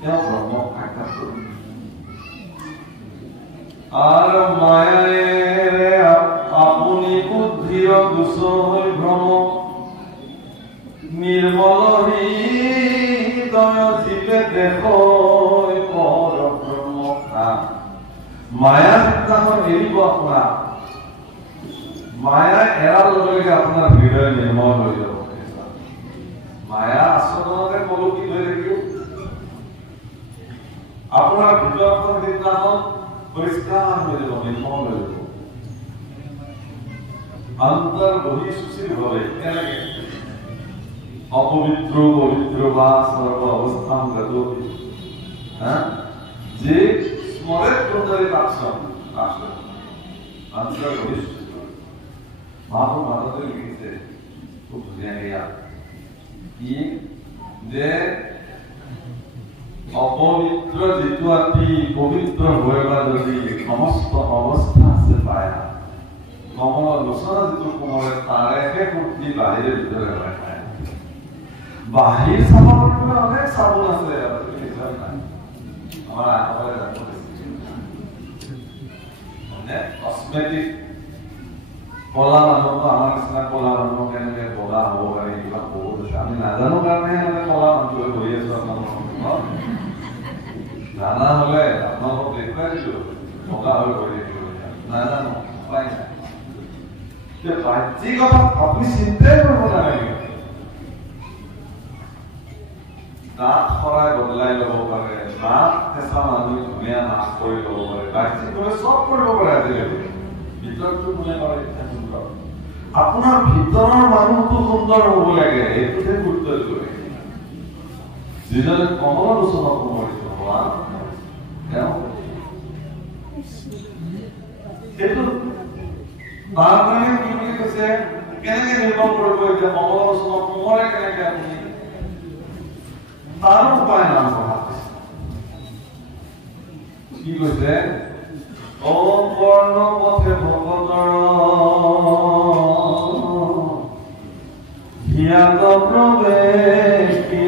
তেওঁ ব্ৰহ্মক সাক্ষাৎ কৰিব আৰু মায়াৰে আপুনি বুদ্ধিৰ দুচ হৈ ভ্ৰম নিৰ্মল হৃদয় জীৱে দেখ পৰ ব্ৰহ্ম মায়া সিদ্ধান্ত এৰিব আপোনাৰ মায়া এৰাৰ লগে লগে আপোনাৰ হৃদয় নিৰ্মল হৈ যাব মায়া আচৰণতে কলো কি হৈ থাকিব আপোনাৰ ভিতৰখন সিদ্ধান্ত পৰিষ্কাৰ হৈ যাব নিৰ্মল হৈ যাব অন্তৰ বহি সুচিৰ ভাৱে কেনেকে অপবিত্র পবিত্র বা সর্ব অবস্থান গতি যে স্মরে প্রদারে আশ্রম আশ্রম অন্তর বহি মহাপুর মাতাতে লিখেছে খুব ধুনীয়া কি যে অপবিত্র যিটো আতি পবিত্র হইবা যদি সমস্ত অবস্থা আছে পায়া কমল লোচনা যিটো কোমলে তাৰেহে কুৰ্তি বাহিৰে ভিতৰে হয় বাহিৰ চাবৰ বাবে অনেক চাবোন আছে আমাৰ আগৰে কসমেটিক কলা মানুহটো আমাৰ নিচিনা কলা মানুহ কেনেকে বগা হ'ব পাৰে কিবা বহুত আছে আমি নাজানো কাৰণে মানে কলা মানুহ হৈ আছো আপোনালোকৰ জানা হলে আপোনালোকক দেখুৱাই দিলো বগা হৈ গৈ থাকিব নাজানো উপায় নাই বাহ্যিক কথা আপুনি চিন্তাই কৰিব নালাগে দাঁত সৰাই বদলাই ল'ব পাৰে দাঁত কেঁচা মানুহে ধুনীয়া নাচ কৰি ল'ব পাৰে বাহ্যিকভাৱে চব কৰিব পাৰে আজিকালি ভিতৰটো কোনে কৰে সুন্দৰ আপোনাৰ ভিতৰৰ মানুহটো সুন্দৰ হ'ব লাগে এইটোহে গুৰুত্ব দিব লাগে যিজনে কমল লোচনা কৰিছে ভগৱান তেওঁ সেইটো তাৰ কাৰণে কি বুলি কৈছে কেনেকে নিৰ্ভৰ কৰিব এতিয়া কমল লোচনা কোমৰে কেনেকে আপুনি তাৰ উপায় নাম কি কৈছে ও বৰ্ণ পথে ভগতৰ জ্ঞাত প্ৰবেশ কি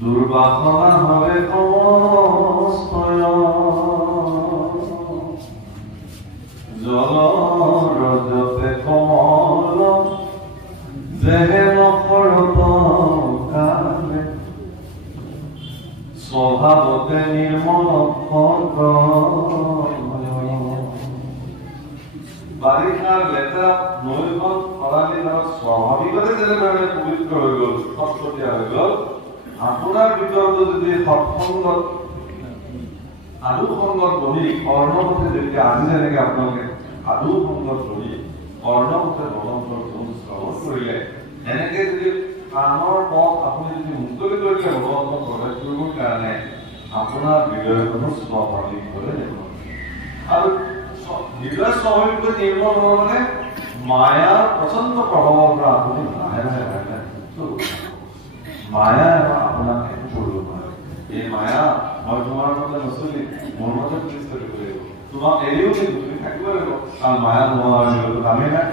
দুৰ্বাসনা হবে সমস্তয় জল ৰজতে কমল যেহেন কৰত কালে স্বভাবতে নিৰ্মল বাৰিষাৰ লেতেৰা নৈখন খৰালি স্বাভাৱিকতে যেনেধৰণে পবিত্ৰ হৈ গল সৎকটীয়া হৈ গল আপোনাৰ ভিতৰতো যদি সৎসংগত সাধু সংগত বহি কৰ্ণপথে যেতিয়া আজি যেনেকে আপোনালোকে সাধু সংগত বহি কৰ্ণপথে ভগৱন্তৰ গুণ শ্ৰৱণ কৰিলে এনেকে যদি কাণৰ পথ আপুনি যদি মুকলি কৰিলে ভগৱন্তক প্ৰৱেশ কৰিবৰ কাৰণে আপোনাৰ হৃদয়খনো স্বাভাৱিক হ'লে লাগিব। আৰু হৃদয় স্বাভাৱিকভাৱে নিৰ্মল হ'ব মানে মায়াৰ প্ৰচণ্ড প্ৰভাৱৰ পৰা আপুনি লাহে লাহে মায়া আপোনাক একো কৰিব নোৱাৰে। এই মায়া মই তোমাৰ মতে নচলি মোৰ মতে প্ৰতিষ্ঠা কৰিব লাগিব, তোমাক এৰিও কিন্তু তুমি থাকিব লাগিব, কাৰণ মায়া নোহোৱা জীৱনটো কামেই নাই।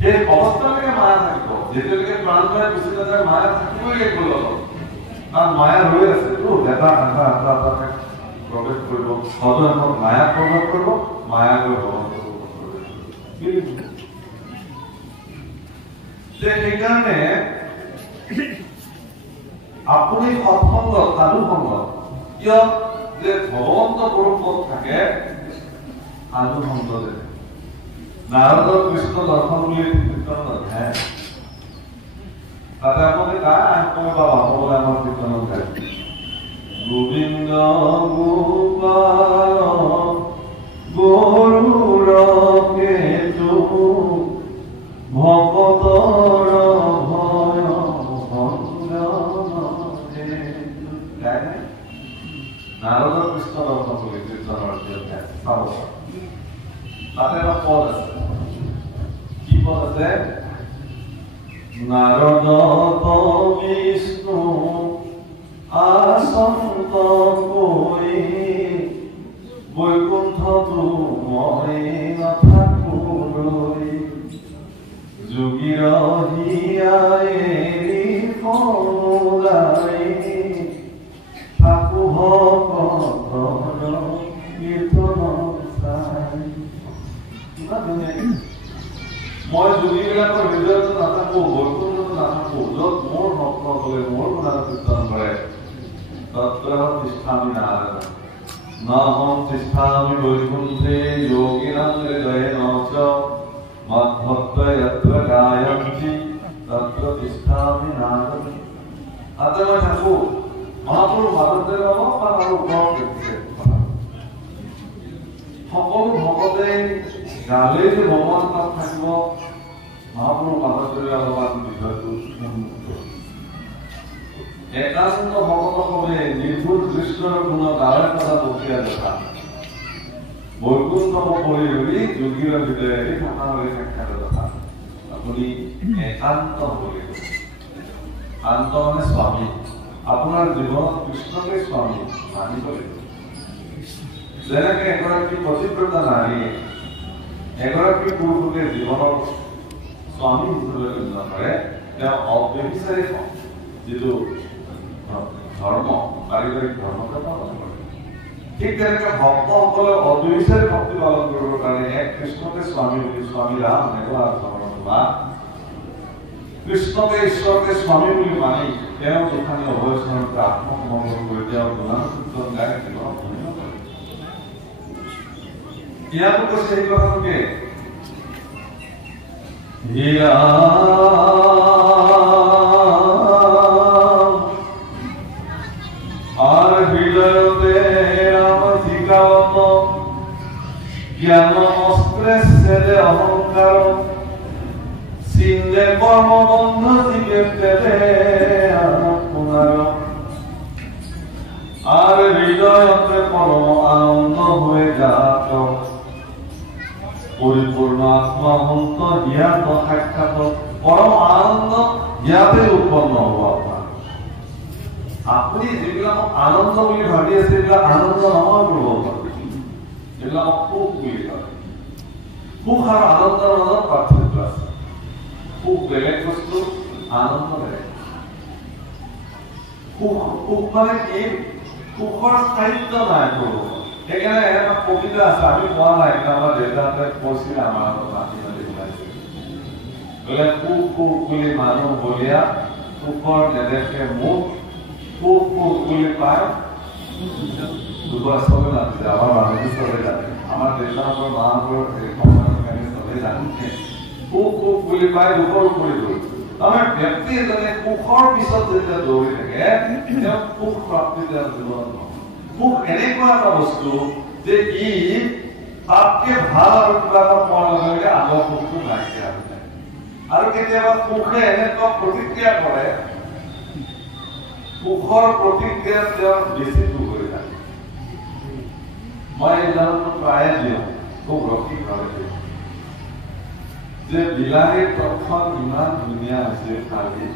সেই অৱস্থালৈকে মায়া থাকিব, যেতিয়ালৈকে প্ৰাণময় গুচি নাযায় মায়া থাকিবই লাগিব লগত, কাৰণ মায়া ৰৈ আছে এটা প্ৰৱেশ কৰিব, হয়তো এখন মায়া প্ৰৱেশ কৰিব, মায়া গৈ ভগৱন্তক সেইকাৰণে আপুনি সৎসংগত সাধুসংগত কিয় যে ভগৱন্ত পুৰুষত থাকে সাধুসংগতে নাৰদৰ কৃষ্ণ দৰ্শন বুলি কীৰ্তন অধ্যায় তাতে আপুনি গায় বা বাবুলে আমাৰ কীৰ্তনত গায় গোবিন্দ গোপাল গৰুৰ কেতু ভকতৰ ভয় নাৰদৰ কৃষ্ণ দৰ্শন বুলি কীৰ্তনৰ অধ্যায় চাব। তাতে এটা পদ আছে, কি পদ আছে? নাৰদ বিষ্ণু আসন্ত কৰি বৈকুণ্ঠতো মই নাথাকোঁ যোগীৰ হিয়াৰে কমলাই থাকো ভকতৰ কীৰ্তন চাই। মই যোগীবিলাকৰ হৃদয়ত নাথাকো, বৈকুণ্ঠত নাথাকো, য'ত মোৰ ভক্তসকলে মোৰ গুণাকীৰ্তন কৰে তত্ৰ তিষ্ঠামি নাৰায়ণ নহম তিষ্ঠামি বৈকুণ্ঠে যোগিনাং হৃদয়েন চ মদ্ভক্তঃ যত্ৰ গায়ন্তি তত্ৰ তিষ্ঠামি নাৰায়ণ। তাতে মই থাকো, মহাপুৰুষ মাধৱদেৱ বাবা আৰু ওপৰত সকলো ভকতে গালে যে ভগৱান তাত থাকিব, মহাপুৰুষ মাধৱদেৱ বাবাৰ বিষয়টো একান্ত ভকতসকলে নিৰ্ভুল কৃষ্ণৰ গুণ গাঁৱে কথা বকিয়া দেখা বৈকুণ্ঠ পৰি ৰৈ যোগীৰ হৃদয়েৰে থকা হ'লে সাক্ষাৎ দেখা। আপুনি একান্ত হ'ব লাগিব। শান্ত মানে স্বামী, আপোনাৰ জীৱনত কৃষ্ণকে স্বামী মানিব লাগিব। যেনেকে এগৰাকী পতিব্ৰতা নাৰীয়ে এগৰাকী পুৰুষকে জীৱনৰ স্বামী হিচাপে গণ্য কৰে, তেওঁ অব্যভিচাৰী যিটো ধৰ্ম পাৰিবাৰিক ধৰ্মকে পালন কৰে। ঠিক তেনেকে ভক্তসকলে অব্যভিচাৰী ভক্তি পালন কৰিবৰ কাৰণে এক কৃষ্ণকে স্বামী বুলি স্বামী ৰাম এনেকুৱা বা কৃষ্ণকে ঈশ্বৰকে স্বামী বুলি মানি তেওঁ গোসানী অভয়চৰণকে আত্মসমৰ্পণ কৰি তেওঁ গুণানুকীৰ্তন গাই জীৱনক ধন্য কৰে। ইয়াতো কৈছে সেই কথাটোকে হীৰা আর হৃদয়তে আমার শিকাওত জ্ঞান অস্ত্রে ছেদে অহংকার সিন্ধে কর্মবন্ধ জীবে পেলে আপনার আর হৃদয়তে পরম আনন্দ হয়ে যাত পরিপূর্ণ আত্মাহন্ত জ্ঞাত সাক্ষাৎ পরম আনন্দ ইয়াতে উৎপন্ন হব আপনার। আপুনি যিবিলাক আনন্দ বুলি ভাবি আছে এইবিলাক আনন্দ নহয় কৰিব পাৰে, এইবিলাক সুখ বুলি কয়। সুখ আৰু আনন্দৰ মাজত পাৰ্থক্য আছে। সুখ বেলেগ বস্তু, আনন্দ বেলেগ। সুখ মানে কি? সুখৰ স্থায়িত্ব নাই কৰিব। সেইকাৰণে এটা কবিতা আছে, আমি কোৱা নাই, আমাৰ দেউতাহঁতে কৈছিল আমাৰ মাটি মাটি ওলাইছে বোলে সুখ সুখ বুলি মানুহ বলিয়া সুখৰ নেদেখে মুখ সুখ সুখ বুলি পায় দুবাৰ চবে নাছিলে। আমাৰ মানুহে চবে জানে, আমাৰ দেউতাহঁতৰ মাহঁতৰ চবে জানে সুখ সুখ বুলি পায় দুখৰ উপৰি দৌৰি। আমাৰ ব্যক্তি এজনে সুখৰ পিছত যেতিয়া দৌৰি থাকে তেওঁ সুখ প্ৰাপ্তি তেওঁৰ জীৱনত নহয়। সুখ এনেকুৱা এটা বস্তু যে ই তাতকে ভাল আৰু কিবা এটা পোৱাৰ লগে লগে আগৰ সুখটো নাইকিয়া হৈ যায়। আৰু কেতিয়াবা সুখে এনেকুৱা প্ৰতিক্ৰিয়া কৰে, সুখৰ প্ৰতিক্ৰিয়া তেওঁ বেছি দুখ হৈ থাকে। মই উদাহৰণটো প্ৰায়ে দিওঁ, খুব ৰসিকভাৱে দিওঁ, যে বিলাহীৰ তৎক্ষণ ইমান ধুনীয়া হৈছে খালি,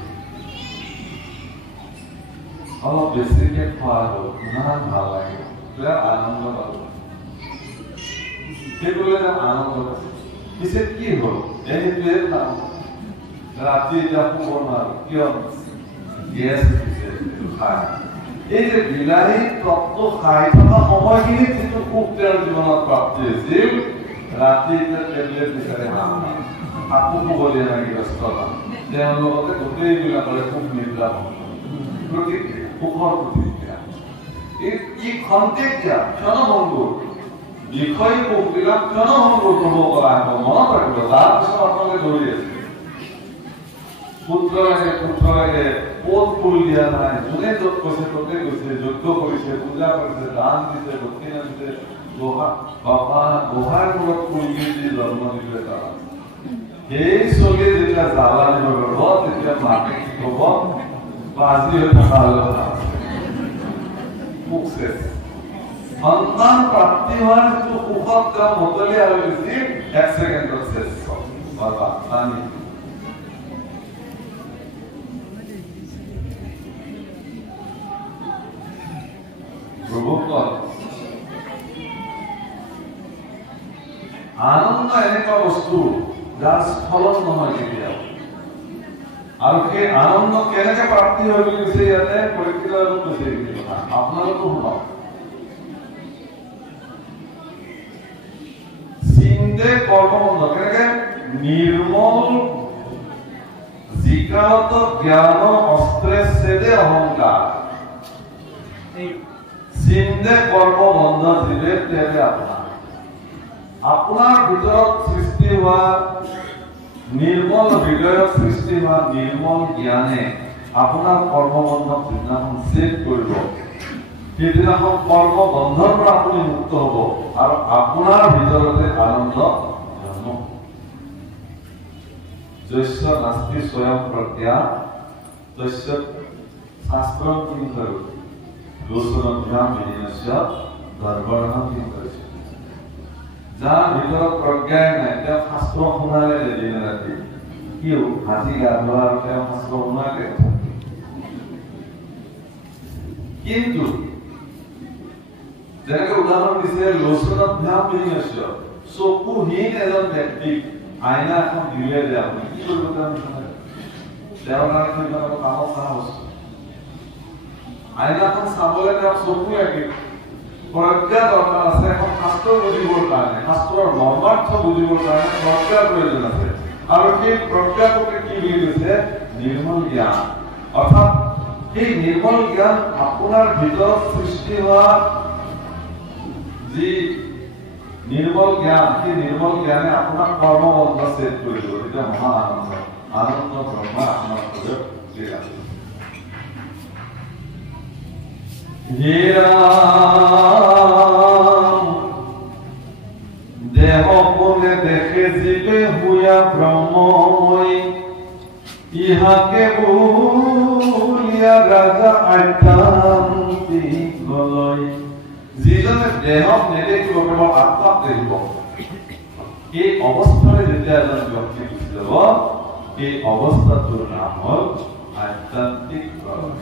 অলপ বেছিকে খোৱা হ'ল, ইমান ভাল লাগে, বিৰাট আনন্দ পালো। সেইবোৰে তেওঁ আনন্দ পাইছে। পিছে কি হ'ল? এইটোৱে নাম ৰাতি এতিয়া শুব নোৱাৰো, কিয়? গেছ উঠিছে খাই। এই যে বিলাহী তত্ত্ব খাই থকা সময়খিনিত যিটো সুখ তেওঁৰ জীৱনত প্ৰাপ্তি হৈছিল, ৰাতি এতিয়া টেবলেট বিচাৰে আকৌ শুব দিয়া নাই ব্যস্ততা, তেওঁৰ লগতে গোটেইবিলাকৰে সুখ নিদ্ৰা প্ৰতিক্ৰিয়া, সুখৰ প্ৰতিক্ৰিয়া। ই খন্তেকীয়া ক্ষণভংগুৰ বিষয় সুখবিলাক ক্ষণভংগুৰ কৰিব পৰা হ'ব। মনত ৰাখিব, তাৰ পিছত আপোনালোকে দৌৰি আছে। পুত্ৰ লাগে পদ ফুল দিয়া নাই, যোনে য'ত কৈছে ততে গৈছে, যজ্ঞ কৰিছে, পূজা কৰিছে, দান দিছে, দক্ষিণা দিছে, গোহাৰ মূৰত ফুল দি জন্ম দিলে তাৰ। সেই চলি যেতিয়া জ্বালা দিব পাৰিব, তেতিয়া মাকে কি কব? বাজি হৈ থকা সুখ শেষ। সন্তান প্ৰাপ্তি হোৱাৰ যিটো সুখত তেওঁ মতলি আৰু বেছি 1 ছেকেণ্ডত শেষ পানী। আনন্দ এনেকুৱা বস্তু যাৰ স্খলন নহয় কেতিয়াও। আৰু সেই আনন্দ কেনেকে প্ৰাপ্তি হয় বুলি কৈছে ইয়াতে পৰীক্ষিত কৈছে আপোনালোকো শুনক। চিন্তে কৰ্মবন্ধ কেনেকে নিৰ্মল জিকাৰত জ্ঞান অস্ত্ৰে ছেদে অহংকাৰ চিন্তে কৰ্মবন্ধ দিলে তেবে আপোনাৰ ভিতৰত সৃষ্টি হোৱা নিৰ্মল হৃদয়ত সৃষ্টি হোৱা নিৰ্মল জ্ঞানে আপোনাৰ কৰ্মবন্ধক যিদিনাখন ছেদ কৰিব, সেইদিনাখন কৰ্মবন্ধৰ পৰা আপুনি মুক্ত হ'ব আৰু আপোনাৰ ভিতৰতে আনন্দ জন্ম হ'ব। যস্য নাস্তি স্বয়ং প্ৰজ্ঞা তস্য শাস্ত্ৰম কিং কৰো লোচনভ্যাম বিনিনস্য দৰ্বণম কিং কৰিছে। যাৰ ভিতৰত প্ৰজ্ঞাই নাই, তেওঁ শাস্ত্ৰ শুনালে দিনে ৰাতি কিয় হাতী গা ধোৱা আৰু তেওঁ শাস্ত্ৰ শুনালে। কিন্তু যেনেকে উদাহৰণ দিছে লোচনভ্যাম বিনিনস্য, চকুহীন এজন ব্যক্তিক আইনা এখন দিলে যে আপুনি কি কৰিব? তেওঁৰ কাৰণে কামত কৰা বস্তু আইনাখন চাবলৈ তেওঁ চকু লাগিব, প্ৰজ্ঞা দৰকাৰ আছে। এখন শাস্ত্ৰ বুজিবৰ কাৰণে, শাস্ত্ৰৰ মৰ্মাৰ্থ বুজিবৰ কাৰণে প্ৰজ্ঞাৰ প্ৰয়োজন আছে। আৰু সেই প্ৰজ্ঞাটোকে কি বুলি কৈছে? নিৰ্মল জ্ঞান। অৰ্থাৎ সেই নিৰ্মল জ্ঞান আপোনাৰ ভিতৰত সৃষ্টি হোৱা যি নিৰ্মল জ্ঞান, সেই নিৰ্মল জ্ঞানে আপোনাক কৰ্মবন্ধ ছেদ কৰিব। এতিয়া মহা আনন্দ, আনন্দ ব্ৰহ্মা আপোনাৰ শৰীৰত আছে। দেহ কোনে দেখে জীবে হুয়া ব্ৰহ্মময়, ইহাকে বুলিয়া ৰাজা আধ্যাত্মিক লয়। যিজনে দেহক নেদেখিব, কেৱল আত্মাক দেখিব, এই অৱস্থাৰে যেতিয়া এজন ব্যক্তি গুচি যাব, এই অৱস্থাটোৰ নাম হল আধ্যাত্মিক প্ৰলয়।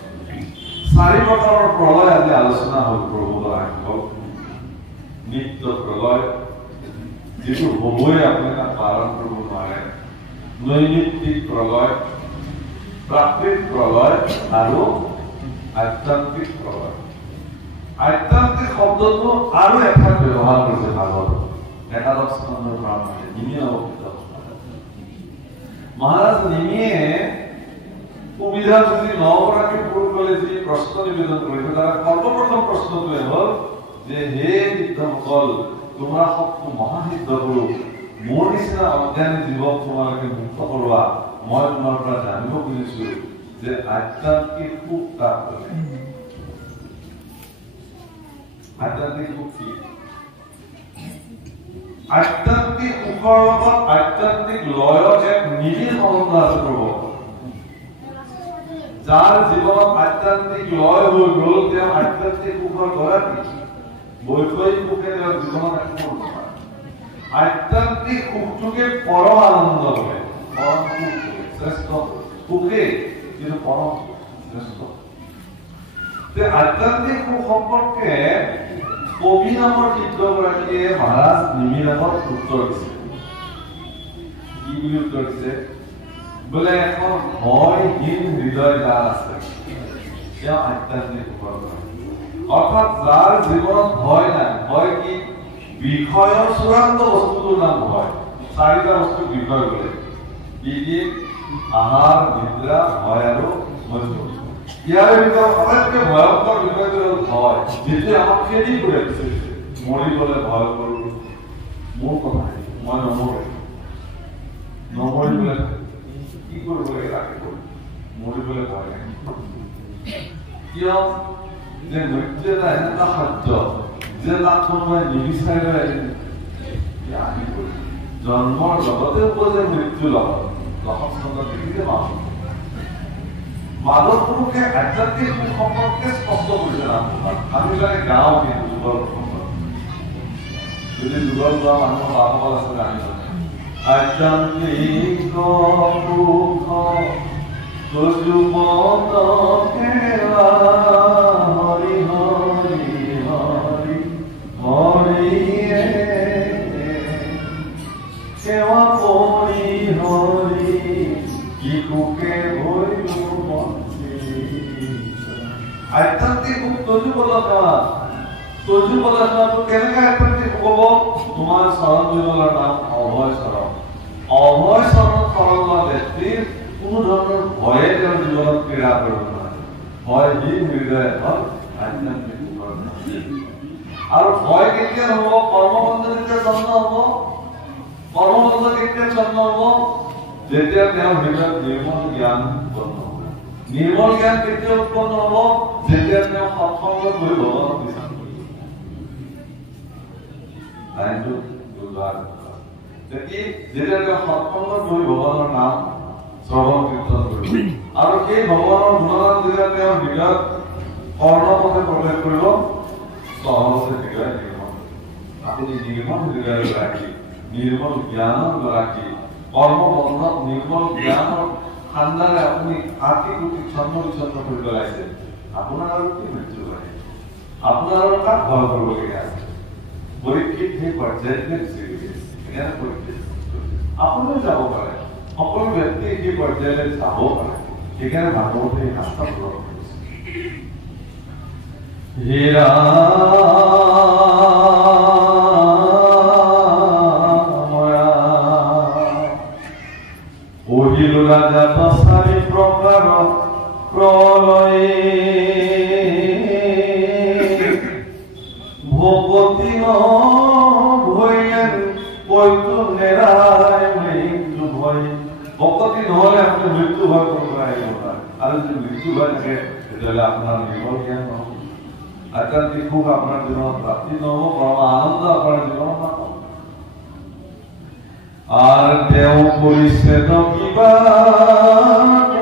4 প্ৰকাৰৰ প্ৰলয় আজি আলোচনা হল প্ৰভু দ্বাৰা। নিত্য প্ৰলয়, যিটো হবই আপুনি তাক পালন কৰিব নোৱাৰে, নৈমিত্তিক প্ৰলয়, প্ৰাকৃতিক প্ৰলয় আৰু আধ্যাত্মিক প্ৰলয়। আধ্যাত্মিক শব্দটো আৰু এঠাইত ব্যৱহাৰ কৰিছে ভাগৱত, একাদশ স্কন্ধৰ প্ৰাৰম্ভতে নিমি অৱস্থিত। মহাৰাজ নিমিয়ে সুবিধা যদি 9 গৰাকী পুৰুষলৈ যি প্ৰশ্ন নিবেদন কৰিছে, তাৰ সৰ্বপ্ৰথম প্ৰশ্নটোৱে হল যে হে সিদ্ধসকল, তোমৰা সবটো মহাসিদ্ধ গুৰু, মোৰ নিচিনা অজ্ঞানী জীৱক তোমালোকে মুক্ত কৰোৱা। মই তোমাৰ পৰা জানিব খুজিছো যে আধ্যাত্মিক সুখ কাক বোলে? আধ্যাত্মিক সুখ কি? আধ্যাত্মিক সুখৰ লগত আধ্যাত্মিক লয়ৰ এক নিবিড় সম্বন্ধ আছে প্ৰভু। যাৰ জীৱনত আধ্যাত্মিক লয় হৈ গ'ল তেওঁ আধ্যাত্মিক সুখৰ গৰাকী। বৈষয়িক সুখে তেওঁৰ জীৱনত একো নহয়। আধ্যাত্মিক সুখটোকে পৰম আনন্দ বোলে, পৰম সুখ, শ্ৰেষ্ঠ সুখে, কিন্তু পৰম শ্ৰেষ্ঠ। আধ্যাত্মিক সুখ সম্পৰ্কে কবি নামৰ শিক্ষকগৰাকীয়ে মহাৰাজ নিমিৰ আগত উত্তৰ দিছে। কি বুলি উত্তৰ দিছে? বোলে এখন ভয়হীন হৃদয় যাৰ আছে তেওঁ আধ্যাত্মিক সুখৰ গৰাকী। অৰ্থাৎ যাৰ জীৱনত ভয় নাই। ভয় কি? বিষয়ৰ চূড়ান্ত বস্তুটোৰ নাম ভয়। চাৰিটা বস্তুৰ বিষয় বোলে কি কি? আহাৰ, নিদ্ৰা, ভয় আৰু মৈত্ৰী। ইয়াৰ ভিতৰত আটাইতকৈ ভয়ংকৰ বিষয়টো হ'ল ভয়। যেতিয়া আমাক খেদি কৰি আছে, মৰিবলৈ ভয় কৰো, মোৰ কথা মই নমৰিবলৈ কি কৰিব লাগে ৰাখিব, মৰিবলৈ ভয় লাগে। কিয়? যে মৃত্যু এটা এনেকুৱা খাদ্য যে তাক কোনোবাই নিবিচাৰিলে আহিব। জন্মৰ লগতে উপজে মৃত্যু লগত দেখিছে মানুহ। মাধৱ পুৰুষে আধ্যাত্মিক সুখ সম্পৰ্কে স্পষ্ট কৰিছে নাম। আমি জানে গাঁও কিন্তু যুগৰ যদি যুগৰ যোৱা মানুহৰ লাভবান আছে আমি জানে আধ্যাত্মিক সুখ যুৱত সেৱা হৰি হৰি হৰি হৰিয়ে সেৱা কৰি হৰি কি সুখে ভৰিলো। আধ্যাত্মিক সুখ তজুবলা সেৱা। তজুবলা সেৱাটো কেনেকে আধ্যাত্মিক সুখ হ'ব? তোমাৰ চৰণ যুগলৰ নাম অভয় চৰণ। অভয় চৰণ শৰণ লোৱা ব্যক্তিৰ কোনো ধৰণৰ ভয়ে তেওঁৰ জীৱনত ক্ৰীড়া কৰিব নোৱাৰে। ভয়হীন হৃদয় হ'ল আধ্যাত্মিক সুখৰ। আৰু ভয় কেতিয়া হ'ব? কৰ্মবন্ধ যেতিয়া জন্ম হ'ব। কৰ্মবন্ধ কেতিয়া জন্ম হ'ব? যেতিয়া তেওঁৰ হৃদয়ত নিৰ্মল জ্ঞান উৎপন্ন হ'ব। নিৰ্মল জ্ঞান কেতিয়া উৎপন্ন হ'ব? যেতিয়া তেওঁ সৎসংগ কৰি ভগৱানক বিশ্বাস কৰিব। যেতিয়া তেওঁ সৎসংগ কৰি ভগৱানৰ নাম শ্ৰৱণ কীৰ্তন কৰিব আৰু সেই ভগৱানৰ গুণগান যেতিয়া তেওঁৰ হৃদয়ত কৰ্ণপথে প্ৰৱেশ কৰিব, সহজে হৃদয় নিৰ্মল। আপুনি নিৰ্মল হৃদয়ৰ গৰাকী, নিৰ্মল জ্ঞানৰ গৰাকী, কৰ্মবন্ধত নিৰ্মল জ্ঞানৰ ঠাণ্ডাৰে আপুনি আঁকি কুটি ছন্ন বিচ্ছন্ন কৰি পেলাইছে। আপোনাৰ আৰু কি মৃত্যু হয়? আপোনাৰ আৰু কাক ভয় কৰিবলগীয়া আছে? পৰীক্ষিত সেই পৰ্যায়তে আপুনিও যাব পাৰে, সকলো ব্যক্তি সেই পৰ্যায়লৈ যাব পাৰে। সেইকাৰণে ভাগৱতে এই ৰাস্তা পূৰণ কৰিছে। হীৰা পঢ়িলো ৰাজাত চাৰি প্ৰকাৰ প্ৰলয়ে ভগতি ভৈলেন কৈতো নেৰাই মৃত্যু ভয়। ভক্তি নহলে আপুনি মৃত্যু ভয় কৰিব আহিব নোৱাৰে। আৰু যদি মৃত্যু ভয় থাকে তেতিয়াহ'লে আপোনাৰ নিৰ্মল জ্ঞান নহ'ব, আধ্যাত্মিক সুখ আপোনাৰ জীৱনত প্ৰাপ্তি নহ'ব, পৰম আনন্দ আপোনাৰ জীৱনত নাপাব। আৰ দেও কৰিছে কিবা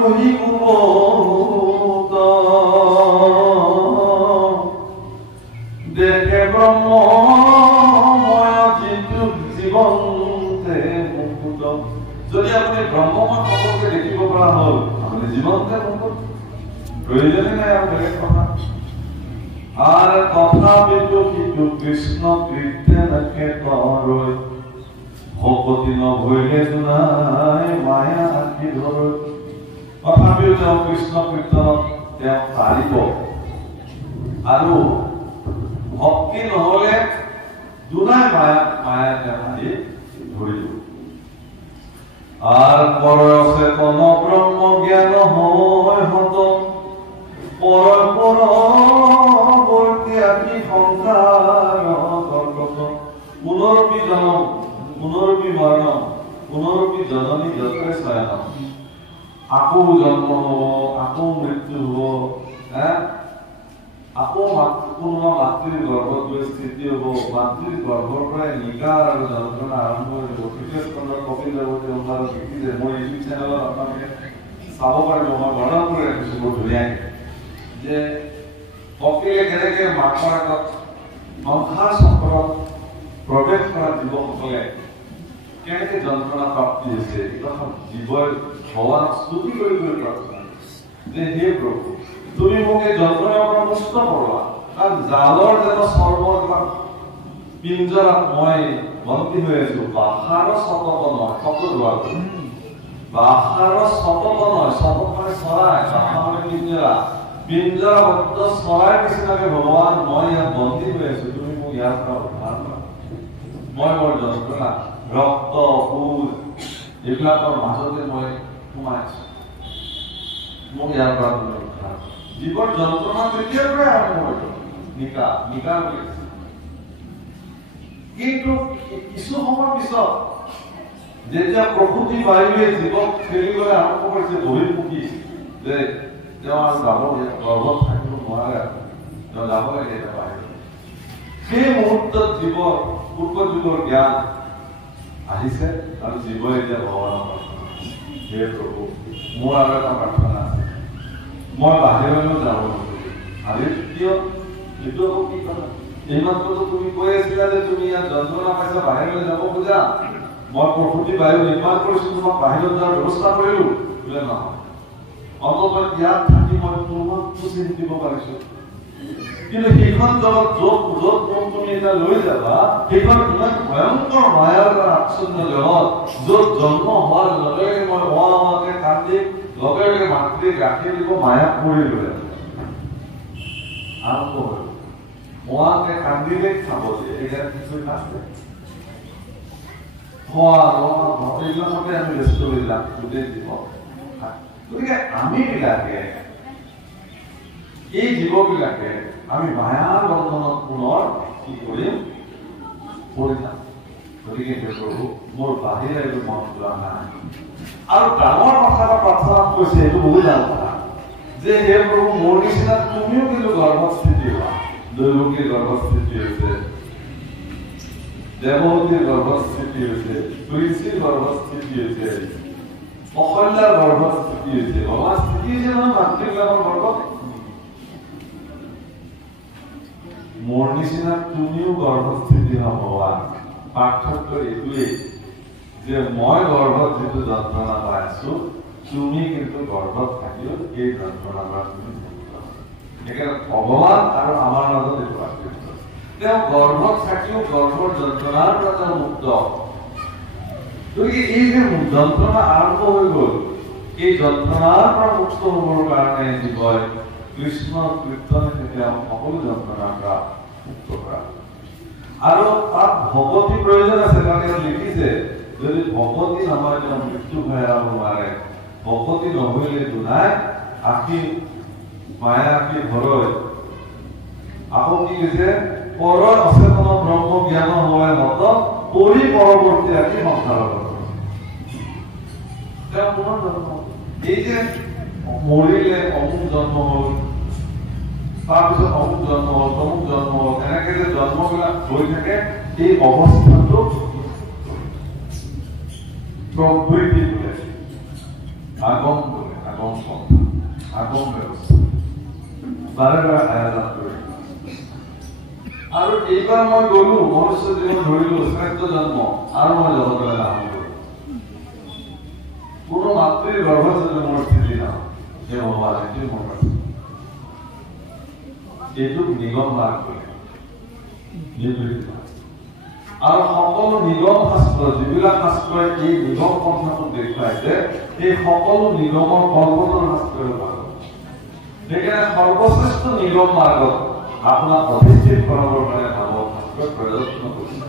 কহিব দেখে ব্ৰহ্মময় যিটো জীৱন্তে মুকুত। যদি আপুনি ব্ৰহ্মময় সম্পৰ্কে দেখিব পৰা হ'ল, আপুনি জীৱন্তে মুকুত, প্ৰয়োজনে নাই আৰু বেলেগ কথা। আৰ তথাপিতো কিন্তু কৃষ্ণ কীৰ্তন ক্ষেত্ৰলৈ ভকতি নভৈলে নাই মায়া আঁকি ধৰ। তথাপিও তেওঁ কৃষ্ণ কীৰ্তনত তেওঁ পাৰিব আৰু ভক্তি নহলে দুনাই মায়া তেওঁ আহি ধৰিব। আৰ পৰচেতন ব্ৰহ্ম জ্ঞান হয় হত পৰৱৰ্তী আদি সংসাৰ জগত। পুনৰপি জনম পুনৰপি মৰণম পুনৰপি জননী যত্ৰে শয়নম। আকৌ জন্ম হব, আকৌ মৃত্যু হব, আকৌ কোনোবা মাতৃৰ গৰ্ভত গৈ স্থিতি হ'ব, মাতৃৰ গৰ্ভৰ পৰাই নিকাৰ আৰু যন্ত্ৰণা আৰম্ভ হৈ যাব। তৃতীয় স্কন্ধৰ কপিল দেৱতী সংসাৰত লিখিছে, মোৰ ইউটিউব চেনেলত আপোনালোকে চাব পাৰিব, মই বৰ্ণনা কৰি ৰাখিছোঁ বৰ ধুনীয়াকৈ, যে কপিলে কেনেকৈ মাকৰ আগত সংসাৰ চক্ৰত প্ৰৱেশ কৰা জীৱসকলে কেনেকৈ যন্ত্ৰণা প্ৰাপ্তি হৈছে এই কথা জীৱই ভগৱানক স্তুতি কৰি প্ৰাৰ্থনা যে হে প্ৰভু তুমি মোক এই যন্ত্ৰণাৰ পৰা মুক্ত কৰোৱা, কাৰণ জালৰ যেন সৰ্বৰ পিঞ্জৰাত মই বন্দী হৈ আছো। বাহাৰ শতক নহয়, শব্দ লোৱা বাহাৰ শতক নহয়, শতক মানে চৰাই, বাহা মানে পিঞ্জৰা, পিঞ্জৰাবদ্ধ চৰাইৰ নিচিনাকে ভগৱান মই ইয়াত বন্দী হৈ আছো, তুমি মোক ইয়াৰ পৰা উদ্ধাৰ কৰা। মই মোৰ যন্ত্ৰণা ৰক্ত ফুল এইবিলাকৰ মাজতে মই সোমাই আছো, মোক ইয়াৰ পৰা তুমি উদ্ধাৰ। জীৱৰ যন্ত্ৰণা তেতিয়াৰ পৰাই আৰম্ভ হৈ নিকা নিকা বুলি। কিন্তু কিছু সময় পিছত যেতিয়া প্ৰকৃতি বায়ুৱে জীৱক খেলিবলৈ আৰম্ভ কৰিছে, বহিৰ্মুখী যে তেওঁ আৰু যাব গৰ্ভত থাকিব নোৱাৰে, তেওঁ যাব লাগে এটা বাহিৰত, সেই মুহূৰ্তত জীৱৰ পূৰ্ব যুগৰ জ্ঞান আহিছে আৰু জীৱই এতিয়া ভগৱানৰ প্ৰাৰ্থনা, হে প্ৰভু মোৰ আৰু এটা প্ৰাৰ্থনা আছে, মই বাহিৰলৈও যাব নোখোজো। আৰু কিয় এইটো আকৌ কি কথা, এইমাত্ৰতো তুমি কৈ আছিলা যে তুমি ইয়াত যন্ত্ৰণা পাইছা, বাহিৰলৈ যাব খোজা, মই প্ৰকৃতি বায়ু নিৰ্মাণ কৰিছো, তোমাক বাহিৰত যোৱাৰ ব্যৱস্থা কৰিলো বোলে নহয়, অন্তত ইয়াত থাকি মই তোমাকতো চিনি দিব পাৰিছো। কিন্তু সেইখন জগত য'ত য'ত মোক তুমি এতিয়া লৈ যাবা, সেইখন ইমান ভয়ংকৰ মায়াৰ পৰা আচ্ছন্ন জগত, য'ত জন্ম হোৱাৰ লগে লগে মই অমাকে কান্দি লগে লগে মাতৃক ৰাখি দিব, মায়া পৰি লৈ আৰম্ভ হৈ অমাকে কান্দিলে খাব দিয়ে, এইবিলাক কিছু আছে এইবিলাকতে আমি ব্যস্ত হৈ যাম গোটেই জীৱক। গতিকে আমি বিলাকে এই জীৱবিলাকে আমি মায়াৰ বন্ধনত পুনৰ কি কৰিম পৰি যাম। গতিকে হে প্ৰভু মোৰ বাহিৰে এইটো মন যোৱা নাই। আৰু ডাঙৰ কথা এটা প্ৰাৰ্থনা কৈছে, এইটো বহুত ডাঙৰ কথা, যে হে প্ৰভু মোৰ নিচিনা তুমিও কিন্তু গৰ্ভস্থিতি হোৱা, দৈৱকীৰ গৰ্ভস্থিতি হৈছে, দেৱহতীৰ গৰ্ভস্থিতি হৈছে, তুলসীৰ গৰ্ভস্থিতি হৈছে, অহল্যাৰ গৰ্ভস্থিতি হৈছে, ভগৱান স্থিতি হৈছে নহয় মাতৃবিলাকৰ গৰ্ভত। মোৰ নিচিনা তুমিও গৰ্ভস্থিতি হোৱা ভগৱান। পাৰ্থক্য এইটোৱেই যে মই গৰ্ভত যিটো যন্ত্ৰণা পাই আছো, তুমি কিন্তু গৰ্ভত থাকিও এই যন্ত্ৰণা পৰা তুমি মুক্ত। সেইকাৰণে ভগৱান আৰু আমাৰ মাজত এইটো পাৰ্থক্য, তেওঁ গৰ্ভত থাকিও গৰ্ভৰ যন্ত্ৰণাৰ পৰা তেওঁ মুক্ত। গতিকে এই যে যন্ত্ৰণা আৰম্ভ হৈ গ'ল, এই যন্ত্ৰণাৰ পৰা মুক্ত হ'বৰ কাৰণে জীৱই কৃষ্ণ কীৰ্তনে তেওঁ সকলো যন্ত্ৰণাৰ পৰা মুক্ত কৰা। আৰু তাত ভকতি প্ৰয়োজন আছে, কাৰণ ইয়াত লিখিছে যদি ভকতি নহয় তেওঁ মৃত্যু ভয় এৰাব নোৱাৰে। ভকতি নহলে দুনাই আশী মায়া আশী ঘৰৈ। আকৌ কি কৈছে, পৰ অচেতন ব্ৰহ্ম জ্ঞান হয় মত পৰি পৰৱৰ্তী আশী সংসাৰৰ। তেওঁ পুনৰ জন্ম, এই যে মৰিলে অমুক জন্ম হল, তাৰপিছত অমুক জন্ম হল, তমুক জন্ম হল, এনেকে যে জন্মবিলাক হৈ থাকে, এই অৱস্থাটো প্ৰবৃত্তি বোলে, আগম বোলে, আগম পন্থা, আগম ব্যৱস্থা বাৰে বাৰে আয়োজন কৰি। আৰু এইবাৰ মই গলো মনুষ্য জীৱন ধৰিলো, শ্ৰেষ্ঠ জন্ম, আৰু মই জগতলৈ আৰম্ভ কৰিলো। কোনো মাতৃৰ গৰ্ভত যদি মোৰ স্থিতি নহয়, সেই ভগৱান এইটোৱে মোৰ আছে, এইটোক নিগম মাৰ্গ বোলে, নিবৃত্ত। আৰু সকলো নিগম শাস্ত্ৰ, যিবিলাক শাস্ত্ৰই এই নিগম পন্থাটোক দেখুৱাইছে, এই সকলো নিগমৰ কল্পনাৰ শাস্ত্ৰৰ মাৰ্গ। সেইকাৰণে সৰ্বশ্ৰেষ্ঠ নিগম মাৰ্গত আপোনাক অধিষ্ঠিত কৰাবৰ কাৰণে ভাগৱত শাস্ত্ৰই প্ৰযত্ন কৰিছে,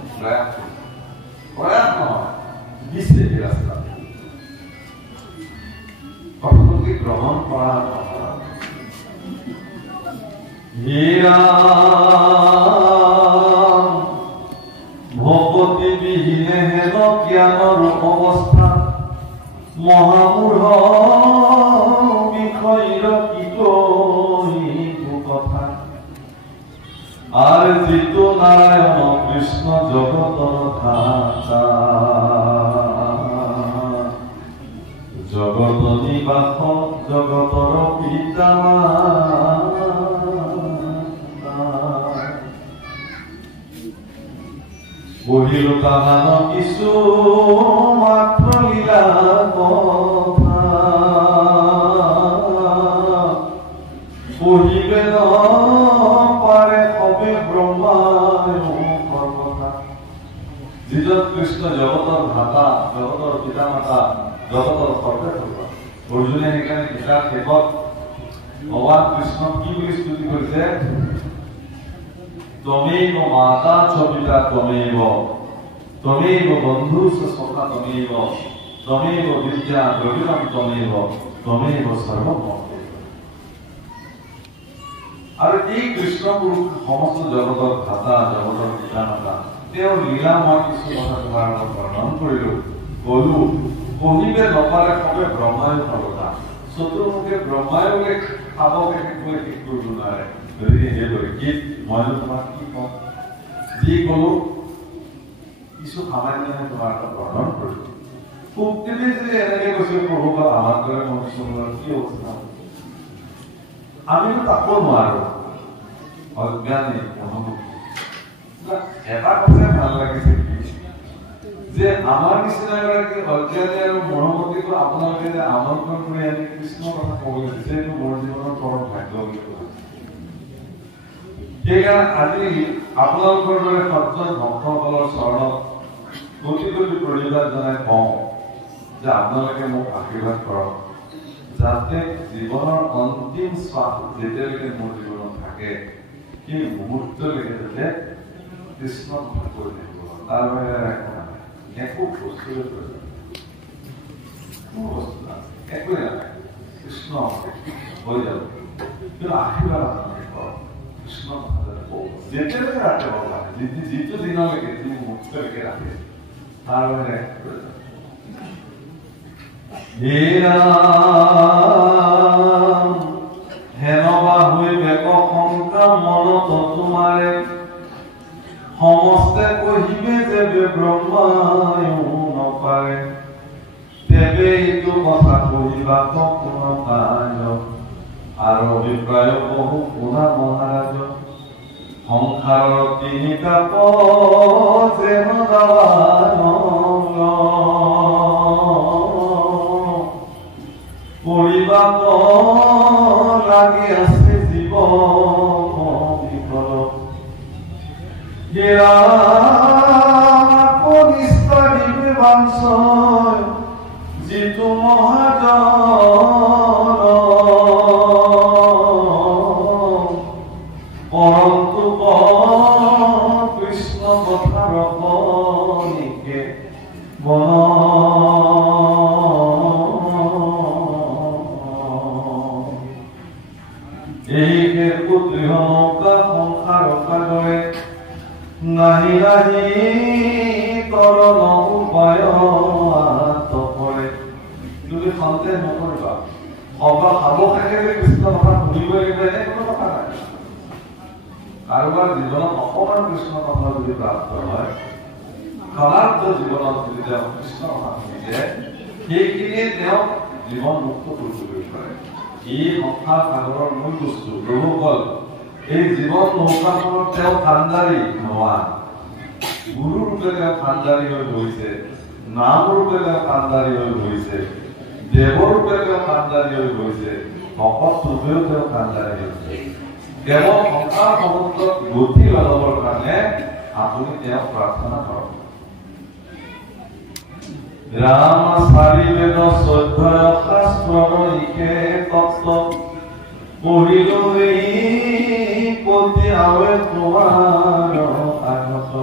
প্ৰয়াস নহয়, দিছে এই ৰাস্তা। কথাটোকে গ্ৰহণ কৰা নহয়। ভকতি বিহীনে হেন জ্ঞানৰ অৱস্থা, মহামূঢ় বিষয়ৰ কি কথা। নাৰায়ণ কৃষ্ণ জগতৰ ধাতা জগত নিবাস জগতৰ পিতা বহিল তাহান কিছু মাত্ৰ লীলা কথা বহিবে ন পাৰে সবে ব্ৰহ্মায় কথা যিজন কৃষ্ণ জগতৰ ধাতা জগতৰ পিতা মাতা জগতৰ সৰ্বেসৰ্বা অৰ্জুনে সেইকাৰণে গীতাৰ শেষত ভগৱান কৃষ্ণক কি বুলি স্তুতি কৰিছে त्वमेव माता च पिता त्वमेव त्वमेव बन्धु च सखा त्वमेव त्वमेव विद्या द्रविणं त्वमेव त्वमेव सर्वं मम আৰু এই কৃষ্ণ পুৰুষ সমস্ত জগতৰ ধাতা জগতৰ পিতা মাতা তেওঁৰ লীলা মই কিছু কথা তোমাৰ লগত বৰ্ণন কৰিলো কলো কহিবে নপাৰে সবে ব্ৰহ্মায়ু ফলতা চতুৰ্মুখে ব্ৰহ্মায়ুকে খাবকে শেষ কৰিব নোৱাৰে গতিকে সেইদৰে গীত মই তোমাক কি কম যি কলো কিছু সামান্য তোমাৰ বৰ্ণন কৰিলো উক্তিতে যদি এনেকে কৈছে প্ৰভু বা আমাৰ দৰে মনুষ্যৰ কি অৱস্থা আমিতো তাকো নোৱাৰো অজ্ঞানী এটা কথাই ভাল লাগিছে যে আমাৰ নিচিনা এগৰাকী অজ্ঞানী আৰু মনোমতিক আপোনালোকে যে আমন্ত্ৰণ কৰি আনি কৃষ্ণৰ কথা ক'বলৈ দিছে এইটো মোৰ জীৱনৰ পৰম ভাগ্য বুলি কোৱা সেইকাৰণে আজি আপোনালোকৰ দৰে সজ্জন ভক্তসকলৰ চৰণত কোটি কোটি প্ৰণিপাত জনাই কওঁ যে আপোনালোকে মোক আশীৰ্বাদ কৰক যাতে জীৱনৰ অন্তিম শ্বাস যেতিয়ালৈকে মোৰ জীৱনত থাকে সেই মুহূৰ্তলৈকে যাতে কৃষ্ণ কথা কৈ থাকিব তাৰ বাহিৰে একো বস্তুৰে প্ৰয়োজন একোৱে নালাগে কৃষ্ণ হৈ যাব কিন্তু আশীৰ্বাদ আপোনালোকে কৰক কৃষ্ণ যেতিয়ালৈকে ৰাখে ভগৱানে যিটো দিনলৈকে যি মুহূৰ্তলৈকে ৰাখে তাৰ বাহিৰে হেনবা হৈ বেক শংকা মনত তোমাৰে সমস্তে কহিবে যে ব্ৰহ্মায়ু নপাৰে তেবে এইটো কথা কহিবা কোনো কাৰ্য আৰু অভিপ্ৰায় বহু শুনা মহাৰাজ সংসাৰৰ তিনিটা যেন কৰিবা লাগি আছে জীৱ যিটো মহাজন পৰন্তু কৃষ্ণ কথা ৰসনিকে এইকে পুত্ৰীহ নৌকা সংসাৰ সাগৰে নাহি নাহি তৰণ উপায় কৰে তুমি সন্দেহ নকৰিবা অৱশেষে যে কৃষ্ণ কথা শুনিবই লাগিব এনে কোনো কথা নাই কাৰোবাৰ জীৱনত অকণমান কৃষ্ণ কথা যদি প্ৰাপ্ত হয় ক্ষণাৰ্থ জীৱনত যদি তেওঁ কৃষ্ণ কথা শুনিছে সেইখিনিয়ে তেওঁক জীৱন মুক্ত কৰিবলৈ পাৰে এই সংসাৰ সাগৰৰ মূল বস্তু প্ৰভুসকল এই জীৱন নৌকাখনত তেওঁ খান্দাৰী নোহোৱা গুৰু ৰূপে তেওঁ খান্দাৰী হৈ বহিছে নাম ৰূপে তেওঁ খান্দাৰী হৈ বহিছে দেৱ ৰূপে তেওঁ খান্দাৰী হৈ বহিছে ভকত ৰূপেও তেওঁ খান্দাৰী হৈছে কেৱল সংসাৰ সমুদ্ৰত গতি লাভৰ কাৰণে আপুনি তেওঁক প্ৰাৰ্থনা কৰক ৰাম চাৰি বেদ চৈধ্য শাস্ত্ৰৰ ইকে তত্ত্ব পঢ়িলো পতি আৱে তোমাৰ আগত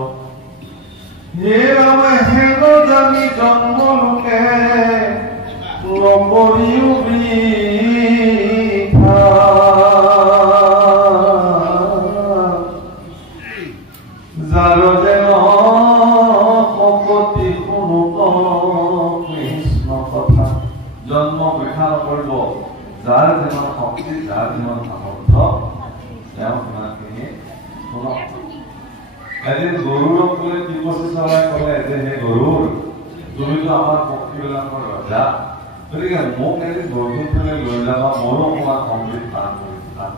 হে ৰাম হেন জানি জন্ম লোকে নকৰিও বৃথা যাৰ যেন শপতি শুনুত কৃষ্ণ কথা জন্ম বৃথা নকৰিব যাৰ যিমান শক্তি যাৰ যিমান সামৰ্থ্য তেওঁ সিমানখিনি শুনক এদিন গৰুৰক বোলে টিপচি চৰাই ক'লে যে হে গৰুৰ তুমিতো আমাৰ পক্ষীবিলাকৰ ৰজা, গতিকে মোক এদিন বৰষুণফালে লৈ যাবা, ময়ো অকণমান অমৃত পান কৰি খাম।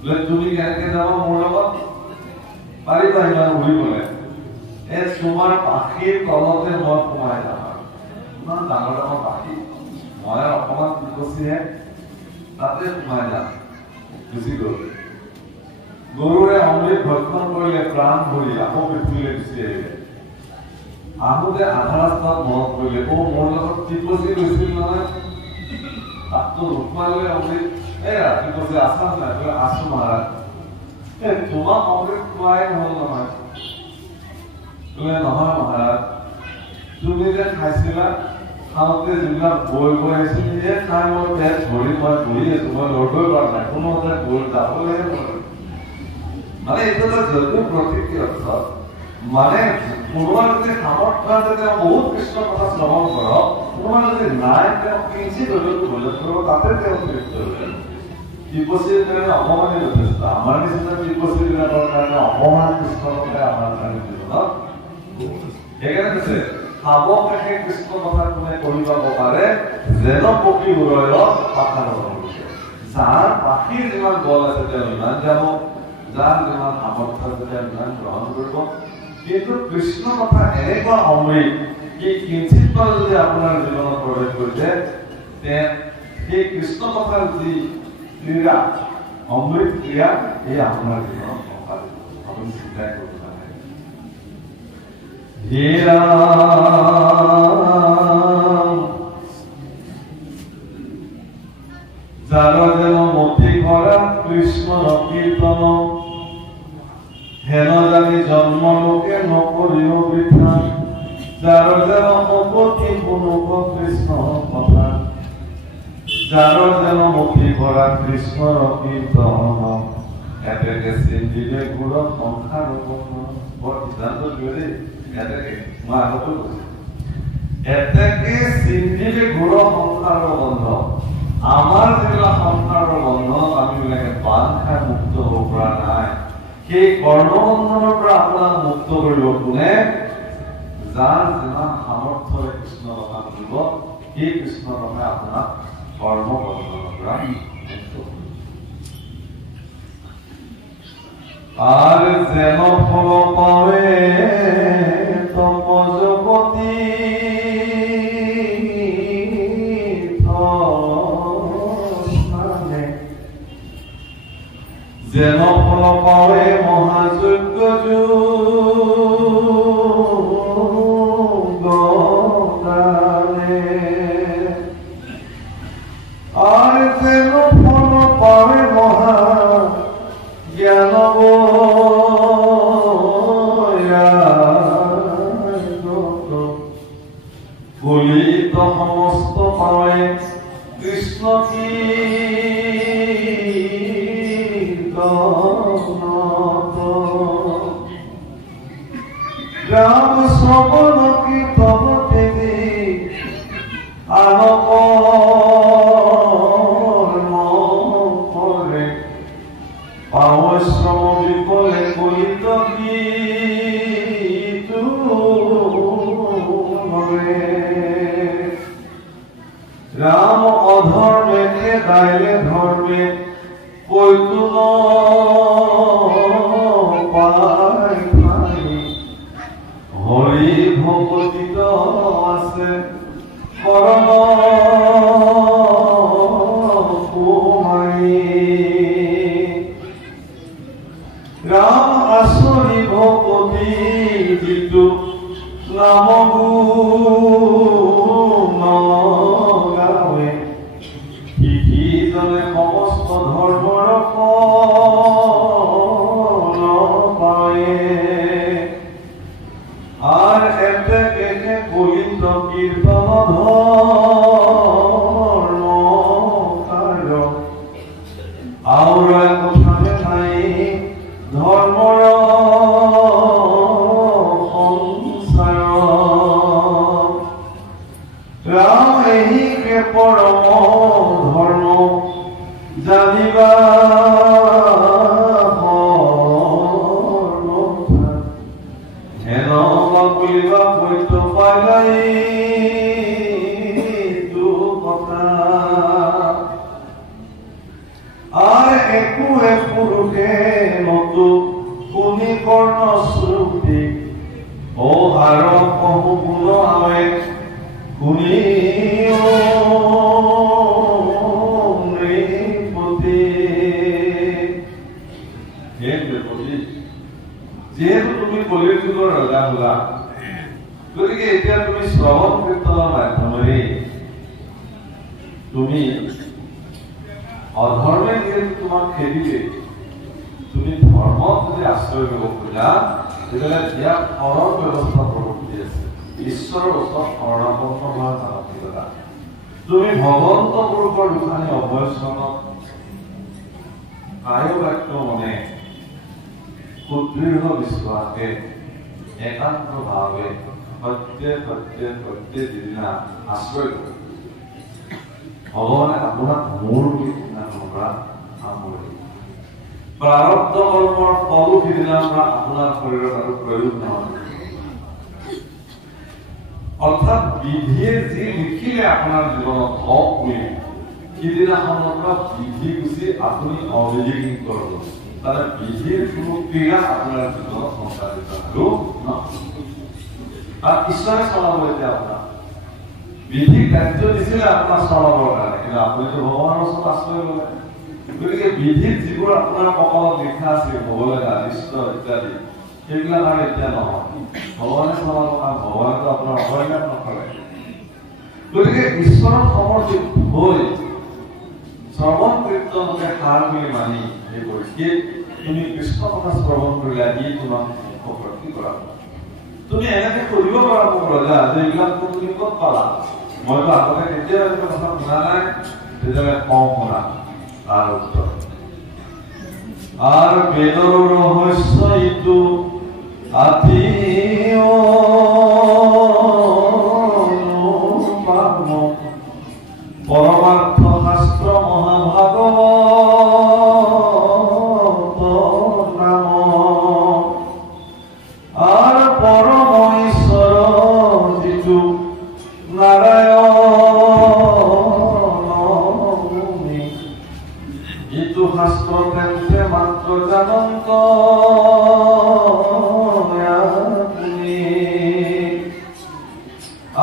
বোলে তুমি কেনেকে যাবা মোৰ লগত? পাৰিবা ইমান উৰিবলে? তোমাৰ পাখিৰ তলতে মই সোমাই যাম। ইমান ডাঙৰ ডাঙৰ পাখি, মই অকণমান টিপচিহে, তাতে সোমাই যাম। গুচি গ'ল। গৰুৰে অমৃত ভক্ষণ কৰিলে, প্ৰাণ ভৰি আকৌ পৃথিৱীলৈ গুচি আহিলে। আহোঁতে আধা ৰাস্তাত মনত পৰিলে, মোৰ লগত টিপচি গৈছিল নহয়, তাততো নোখোৱালে অমৃত। টিপচি আছা নাই? বোলে আছো মহাৰাজ। তোমাক অমৃত খোৱাই নহ'ল নহয়। বোলে নহয় মহাৰাজ, তুমি যে খাইছিলা, খাওঁতে যিবিলাক বৈ বৈ আহিছিল, নিজে খাই মই পেট ভৰি মই বহি আছো, মই লৰবই পৰা নাই, কোনোমতে গৈ যাবলৈহে নোৱাৰো। মানে এইটো এটা যদিও প্ৰকৃতিৰ অৰ্থ, মানে কোনোবা যদি সামৰ্থ্য আছে তেওঁ বহুত কৃষ্ণৰ কথা শ্ৰৱণ কৰক, কোনোবা যদি নাই তেওঁ কিঞ্চিত হলেও ভোজন কৰিব, তাতে তেওঁ তৃপ্ত হৈ যাব। টিপচিৰ কাৰণে অপমানেই যথেষ্ট। আমাৰ নিচিনা টিপচিবিলাকৰ কাৰণে অপমান কৃষ্ণৰ কথাই আমাৰ কাৰণে জীৱনত। সেইকাৰণে কৈছে খাব কাষে কৃষ্ণ কথা কোনে কৰি পাব পাৰে, যেন পক্ষী উৰয় পাখাৰ যাৰ পাখিৰ যিমান বল আছে তেওঁ ইমান যাব, যাৰ যিমান সামৰ্থ্য আছে তেওঁ ইমান গ্ৰহণ কৰিব। কিন্তু কৃষ্ণ কথা এনেকুৱা অমৃত, কি কিঞ্চিত বাৰ যদি আপোনাৰ জীৱনত প্ৰৱেশ কৰিছে, সেই কৃষ্ণ কথাৰ যি ক্ৰীড়া, অমৃত ক্ৰিয়া, এই আপোনাৰ জীৱনত আপুনি চিন্তাই কৰিব পাৰে। হে ৰাম, যাৰ যেন মতি ভৰা কৃষ্ণৰ কীৰ্তন, হেন জানি জন্ম লোকে নকৰিও বৃথা, যাৰ যেন অপতি শুনুক কৃষ্ণ কথা, যাৰ যেন মতি ভৰা কৃষ্ণৰ কীৰ্তন, এতেকে চিন্তিলে গুৰ সংসাৰ বৰ সিদ্ধান্ত লৈ এতেকে মই আগতো কৈছো, এতেকে চিন্তিলে গুৰ সংসাৰৰ বন্ধ। আমাৰ যিবিলাক সংসাৰৰ বন্ধনত আমি বিলাকে বান্ধ খাই মুক্ত হ'ব পৰা নাই, সেই কৰ্মবন্ধনৰ পৰা আপোনাক মুক্ত কৰিব কোনে? যাৰ যিমান সামৰ্থ্যৰে কৃষ্ণ কথা শুনিব, সেই কৃষ্ণ কথাই আপোনাক কৰ্মবন্ধনৰ পৰা মুক্ত কৰিব। আর যেন ফল পাবে তপজপতি, যেন ফল পাবে মহাযজ্ঞ যোগানে, আর যেন ফল পাবে মহা জ্ঞান ফলিত সমস্ত পাবে কৃষ্ণ কীর্তনত, রাম শ্রবণ কীর্তন দেবী আনক মরে, পাবশ্রম বিফলে কলিত রাম অধর্মে খেদাইলে ধর্মে কৈতুল পাই ভাই, হরি ভগতিত আছে করণ কুমারী, রাম আসরি ভগতি যিটো নাম গাৱে, শিকিজনে সমস্ত ধৰ্মৰ ফল পায়ে, আৰ এতেকে কলিত কীৰ্তন ধৰ্ম কাৰ্য, আৰ কথাতে নাই ধৰ্মৰ সংসাৰ, ৰাম এই পৰম ধৰ্ম জানিবা একুৱে পুৰুষে নতু কুনি কৰ্ণ শ্ৰুতি ও হাৰ কহু গুণ আৱে কুনি যেহেতু তুমি কলিৰ যুগৰ ৰজা হলা গতিকে এতিয়া তুমি শ্ৰৱণ কীৰ্তনৰ মাধ্যমেৰে তুমি অধৰ্মে যিহেতু তোমাক খেদিলে তুমি ধৰ্মক যদি আশ্ৰয় ল'ব খোজা তেতিয়াহ'লে ইয়াত সৰল ব্যৱস্থা প্ৰৱৰ্তি আছে ঈশ্বৰৰ ওচৰত শৰণাপন্ন হোৱাৰ মানসিকতা তুমি ভগৱন্ত পুৰুষৰ দুখানি অভয়চৰণত কায় বাক্য মনে সুদৃঢ় বিশ্বাসে একান্ত ভাৱে সত্যে সত্যে সত্যে যিদিনা আশ্ৰয় ল'ব ভগৱানে আপোনাক মোৰ বুলি চিন্তা কৰা সামৰি প্ৰাৰব্ধ কৰ্মৰ ফলো সিদিনাৰ পৰা আপোনাৰ শৰীৰত আৰু প্ৰয়োগ নহয় অৰ্থাৎ বিধিয়ে যি লিখিলে আপোনাৰ জীৱনত হওক বুলি সিদিনাখনৰ পৰা বিধি গুচি আপুনি অবিধি কৰিব তাৰে বিধিৰ কোনো ক্ৰিয়া আপোনাৰ জীৱনত সংসাৰিত আৰু তাত ঈশ্বৰে চলাব এতিয়া আপোনাৰ বিধি কাৰ্য দিছিলে আপোনাৰ চলাবৰ কাৰণে কিন্তু আপুনিতো ভগৱানৰ ওচৰত আশ্ৰয় ল'লে গতিকে বিধিত যিবোৰ আপোনাৰ কপালত লিখা আছিল হ'বলৈ আদিষ্ট ইত্যাদি সেইবিলাক আৰু এতিয়া নহয় ভগৱানে চলাব কাৰণ ভগৱানেতো আপোনাৰ অপৰিণাম নকৰে গতিকে ঈশ্বৰৰ সমৰ্পিত হৈ শ্ৰৱণ কীৰ্তনকে সাৰ বুলি মানি এই পৰিস্থিতিত তুমি কৃষ্ণ কথা শ্ৰৱণ কৰিলে ই তোমাক মুখ্যপ্ৰাপ্তি কৰাব তুমি এনেকে কৰিব পাৰা মোক ৰজা যে এইবিলাক তুমি ক'ত পালা মইতো আগতে কেতিয়াও এনেকুৱা কথা শুনা নাই তেতিয়াহ'লে কওঁ শুনা তাৰ উত্তৰ আৰু বেদৰ ৰহস্য ইটো আতি পৰমাৰ্থ শাস্ত্ৰ মহাভাগৱত নাম আৰু পৰম ঈশ্বৰ যিটো নাৰায়ণ যিটো শাস্ত্ৰ তেন্তে মাত্ৰ জানন্ত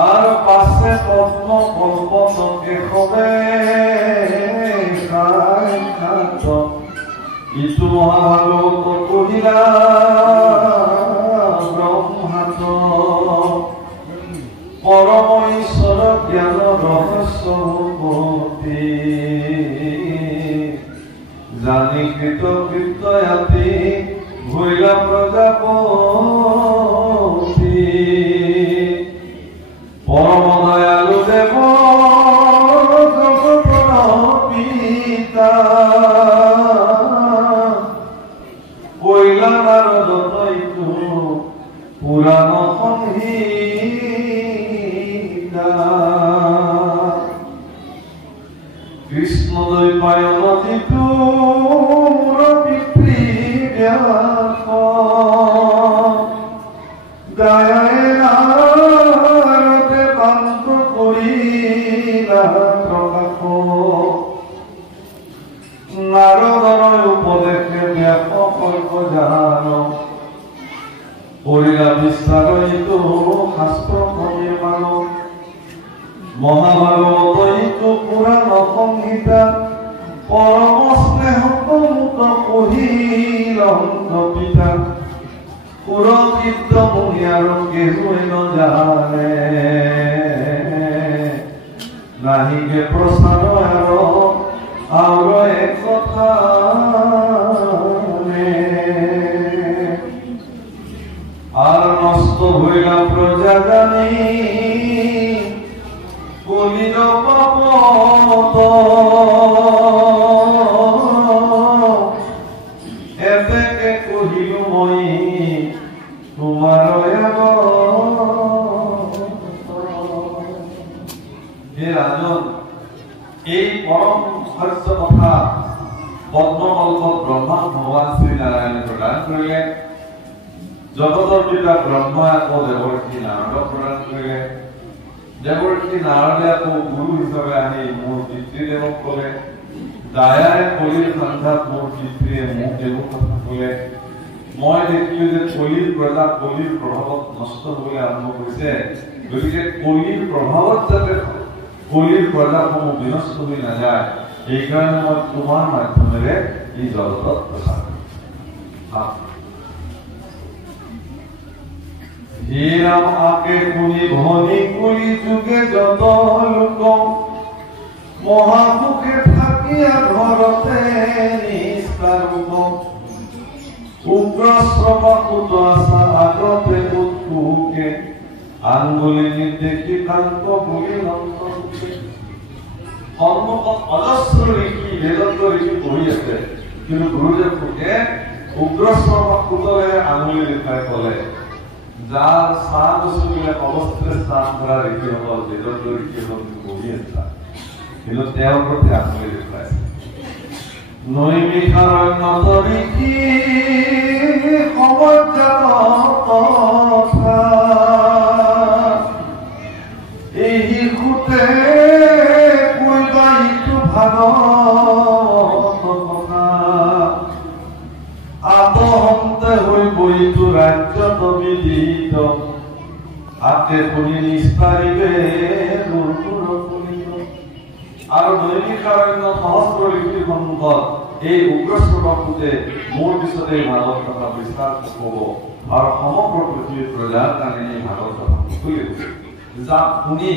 আর পাশে পদ্ম কল্পতকে হবে সাক্ষাৎ ইটো মহাভাগবত কহিলা ব্রহ্মাত পরম ঈশ্বর জ্ঞান রহস্য ভক্তি জানি কৃত কৃতয়াতি ভৈলা প্রজাপতি পরম দয়ালু দেব জগতৰ পিতা কৈলা নাৰদত ইটো পুৰাণ সংহিতা কৃষ্ণ দ্বৈপায়ন যিটো পিতৃ ব্যাস গায়ে নাৰদৰ উপদেশে ব্যাপক জান কৰিলা বিস্তাৰ ইটো শাস্ত্ৰ নিৰ্মাণ মহাভাগৱত ইটো পুৰাণ সংহিতা পৰম স্নেহত মুত কহিলন্ত পিতা পুৰকীৰ্ত মুনি আৰু কেহুৱে নজানে নাহিকে প্ৰসাদ আৰু এক কথা আর নষ্ট হইলা প্রজা জানি কলির পাপত এতেকে কহিল মই তোমার হে রাজন এই পরম সত্য কথা পদ্মকল্পত ব্রহ্মা ভগবান শ্রীনারায়ণে প্রদান করিলেন জগতৰ পিতা ব্ৰহ্মা আকৌ দেৱৰ্ষি নাৰদক প্ৰদান কৰিলে দেৱৰ্ষি নাৰদে আকৌ গুৰু হিচাপে আহি মোৰ পিতৃদেৱক ক'লে দায়াৰে কলিৰ সন্ধাত মোৰ পিতৃয়ে মোক এইবোৰ কথা ক'লে মই দেখিলো যে কলিৰ প্ৰজা কলিৰ প্ৰভাৱত নষ্ট হ'বলৈ আৰম্ভ কৰিছে গতিকে কলিৰ প্ৰভাৱত যাতে কলিৰ প্ৰজাসমূহ বিনষ্ট হৈ নাযায় এইকাৰণে মই তোমাৰ মাধ্যমেৰে এই জগতত প্ৰচাৰ কৰিম হে ৰাম আকে শুনি ভনি কলি যুগে যত লোক মহাসুখে থাকিয়া ঘৰতে নিষ্কাৰুক উগ্ৰ শ্ৰৱকুত আশা আগতে উৎকুকে আঙ্গুলি নিৰ্দেশী কান্ত বুলি নন্দকে সন্মুখত অজস্ৰ ঋষি বেদন্ত ঋষি বহি আছে কিন্তু গুৰুদেৱ ফুকে উগ্ৰ শ্ৰৱকুতৰে আঙুলি দেখাই ক'লে যাৰ স্থান চুকিলে অৱস্থাৰে স্থান কৰা ঋষিসকল বেদন্ত ঋষিসকল বহি আছে কিন্তু তেওঁৰ প্ৰতি আঙুলি দেখুৱাইছে নৈমিষাৰণ্যত ঋষি সমজ্ঞাত এই সুতে কৈবা ইটো ভাগৱত কথা আতহন্তে হৈ বইটো ৰাজ্যত বিদিত আতে শুনি নিস্তাৰিবে দুৰ্গুণ আৰু নৈমিষাৰণ্য সহস্ৰ ঋষিৰ সন্মুখত এই উগ্ৰ শ্ৰৱকুতে মোৰ পিছতে ভাগৱত কথা বিস্তাৰ হ'ব আৰু সমগ্ৰ পৃথিৱীৰ প্ৰজাৰ কাৰণে এই ভাগৱত কথা খুলিব যাক শুনি